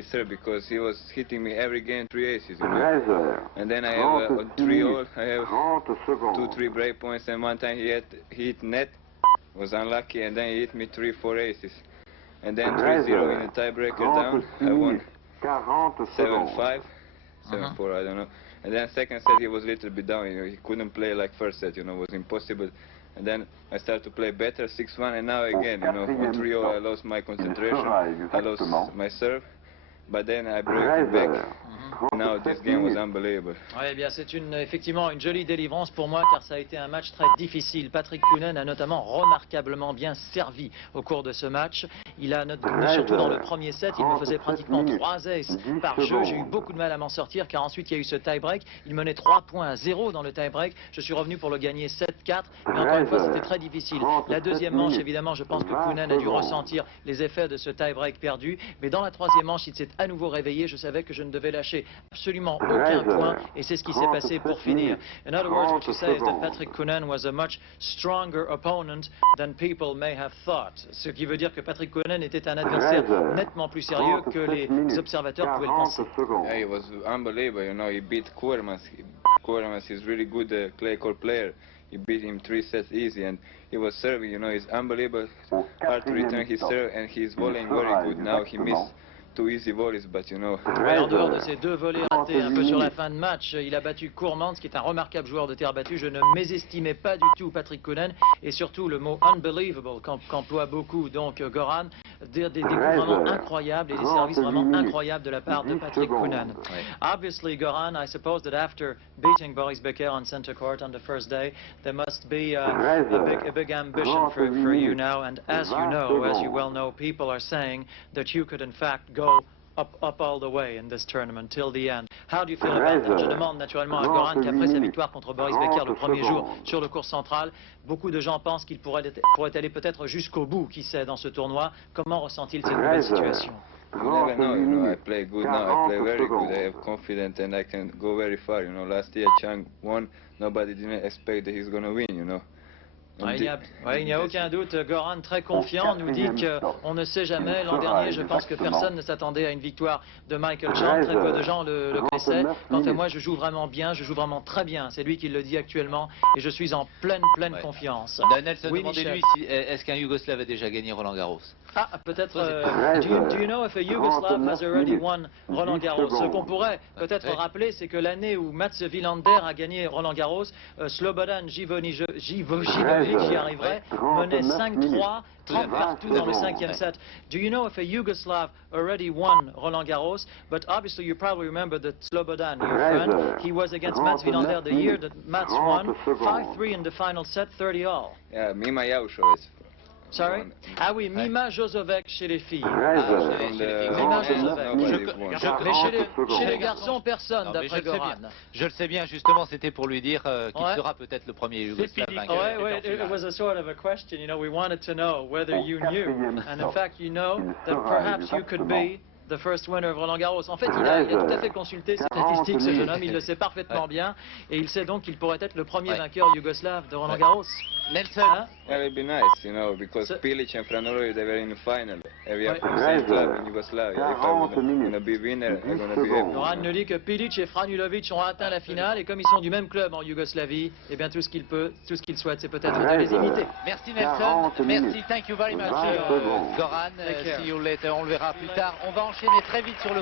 serve because he was hitting me every game 3 aces, you know. And then I have on 3-all, I have 2-3 break points, and one time he hit net, was unlucky, and then he hit me 3-4 aces. And then 3-0 in a tiebreaker down, I won 7-5, 7-4, I don't know. And then second set he was a little bit down, you know, he couldn't play like first set, you know, it was impossible. And then I started to play better, 6-1, and now again, you know, on 3-0 I lost my concentration, I lost my serve, but then I break back. Now this game was unbelievable. Oui, bien, c'est effectivement une jolie délivrance pour moi, car ça a été un match très difficile. Patrick Kunen a notamment remarquablement bien servi au cours de ce match. Il a surtout dans le premier set, il me faisait pratiquement 3 aces par jeu. J'ai eu beaucoup de mal à m'en sortir, car ensuite il y a eu ce tie-break. Il menait 3-0 dans le tie-break. Je suis revenu pour le gagner 7-4, mais encore une fois c'était très difficile. La deuxième manche, évidemment, je pense que Kunen a dû ressentir les effets de ce tie-break perdu, mais dans la troisième manche, il s'est à nouveau réveillé. Je savais que je ne devais lâcher absolument aucun point, et c'est ce qui s'est passé pour finir. In other words, what you say is that Patrick Kunen was a much stronger opponent than people may have thought. Ce qui veut dire que Patrick Kunen était un adversaire nettement plus sérieux que les observateurs pouvaient le penser. Yeah, he was unbelievable, you know, he beat Koermans. Koermans is really good clay court player. He beat him 3 sets easy, and he was serving, you know, he's unbelievable, hard to return his serve, and he's volleying very good. Now he missed 2 easy volleys, but you know. Ouais, en dehors de ces 2 volées ratés un peu sur la fin de match, il a battu Koermans, qui est un remarquable joueur de terre battue. Je ne mésestimais pas du tout Patrick Kunen, et surtout le mot unbelievable qu'emploie beaucoup donc Goran, des coups vraiment incroyables et des services vraiment incroyables de la part de Patrick Kunen. Obviously, Goran, I suppose that after beating Boris Becker on center court on the first day, there must be a big ambition for you now, and as you know, as you well know, people are saying that you could in fact go up all the way in this tournament till the end. How do you feel about that? Je demande naturellement à Goran qu'après sa victoire contre Boris Becker le premier jour sur le cours central, beaucoup de gens pensent qu'il pourrait aller peut-être jusqu'au bout, qui sait, dans ce tournoi. Comment ressent-il cette nouvelle situation? You never know, you know, I play good now, I play very good, I have confidence and I can go very far, you know. Last year Chang won, nobody didn't expect that he's going to win, you know. Il n'y a aucun doute, Goran, très confiant, nous dit qu'on ne sait jamais. L'an dernier, je pense que personne ne s'attendait à une victoire de Michael Chang. Très peu de gens le connaissaient. Quant à moi, je joue vraiment bien, je joue vraiment très bien. C'est lui qui le dit actuellement et je suis en pleine confiance. Nelson, Oui, demandez-lui est-ce qu'un Yougoslave a déjà gagné Roland Garros? Ah, peut-être. Do you know if a Yugoslav has already won Roland Garros? Ce qu'on pourrait peut-être rappeler, c'est que l'année où Mats Wilander a gagné Roland Garros, Slobodan Živojinovic, j'y arriverai, menait 5-3, 30 partout dans le 5e set. Do you know if a Yugoslav already won Roland Garros? But obviously you probably remember that Slobodan, your friend, he was against Mats Wilander the year that Mats won 5-3 in the final set, 30-all. Yeah, Mima Jaushovec. Sorry? Ah oui, Mima Jozovec chez les filles. Mima Jozovec. Mais chez les garçons, personne, d'après Goran. Je le sais bien, justement, c'était pour lui dire qu'il sera peut-être le premier Yougoslave vainqueur. Oui, it was a sort of a question, you know, we wanted to know whether you knew. And in fact, you know that perhaps you could be the first winner of Roland Garros. En fait, il a tout à fait consulté ses statistiques, ce jeune homme, il le sait parfaitement bien, et il sait donc qu'il pourrait être le premier vainqueur yougoslave de Roland Garros. Nelson, That would be nice, you know, because Pilic and Franovic, they were in the final. We are from the same club in Yugoslavia. If I'm going to be winner, I'm going to be happy. Goran nous dit que Pilic et Franulovic ont atteint la finale, et comme ils sont du même club en Yougoslavie, eh bien tout ce qu'il souhaite, c'est peut-être de les imiter. merci Nelson, merci, thank you very much Goran, see you later, on le verra plus tard. On va enchaîner très vite sur le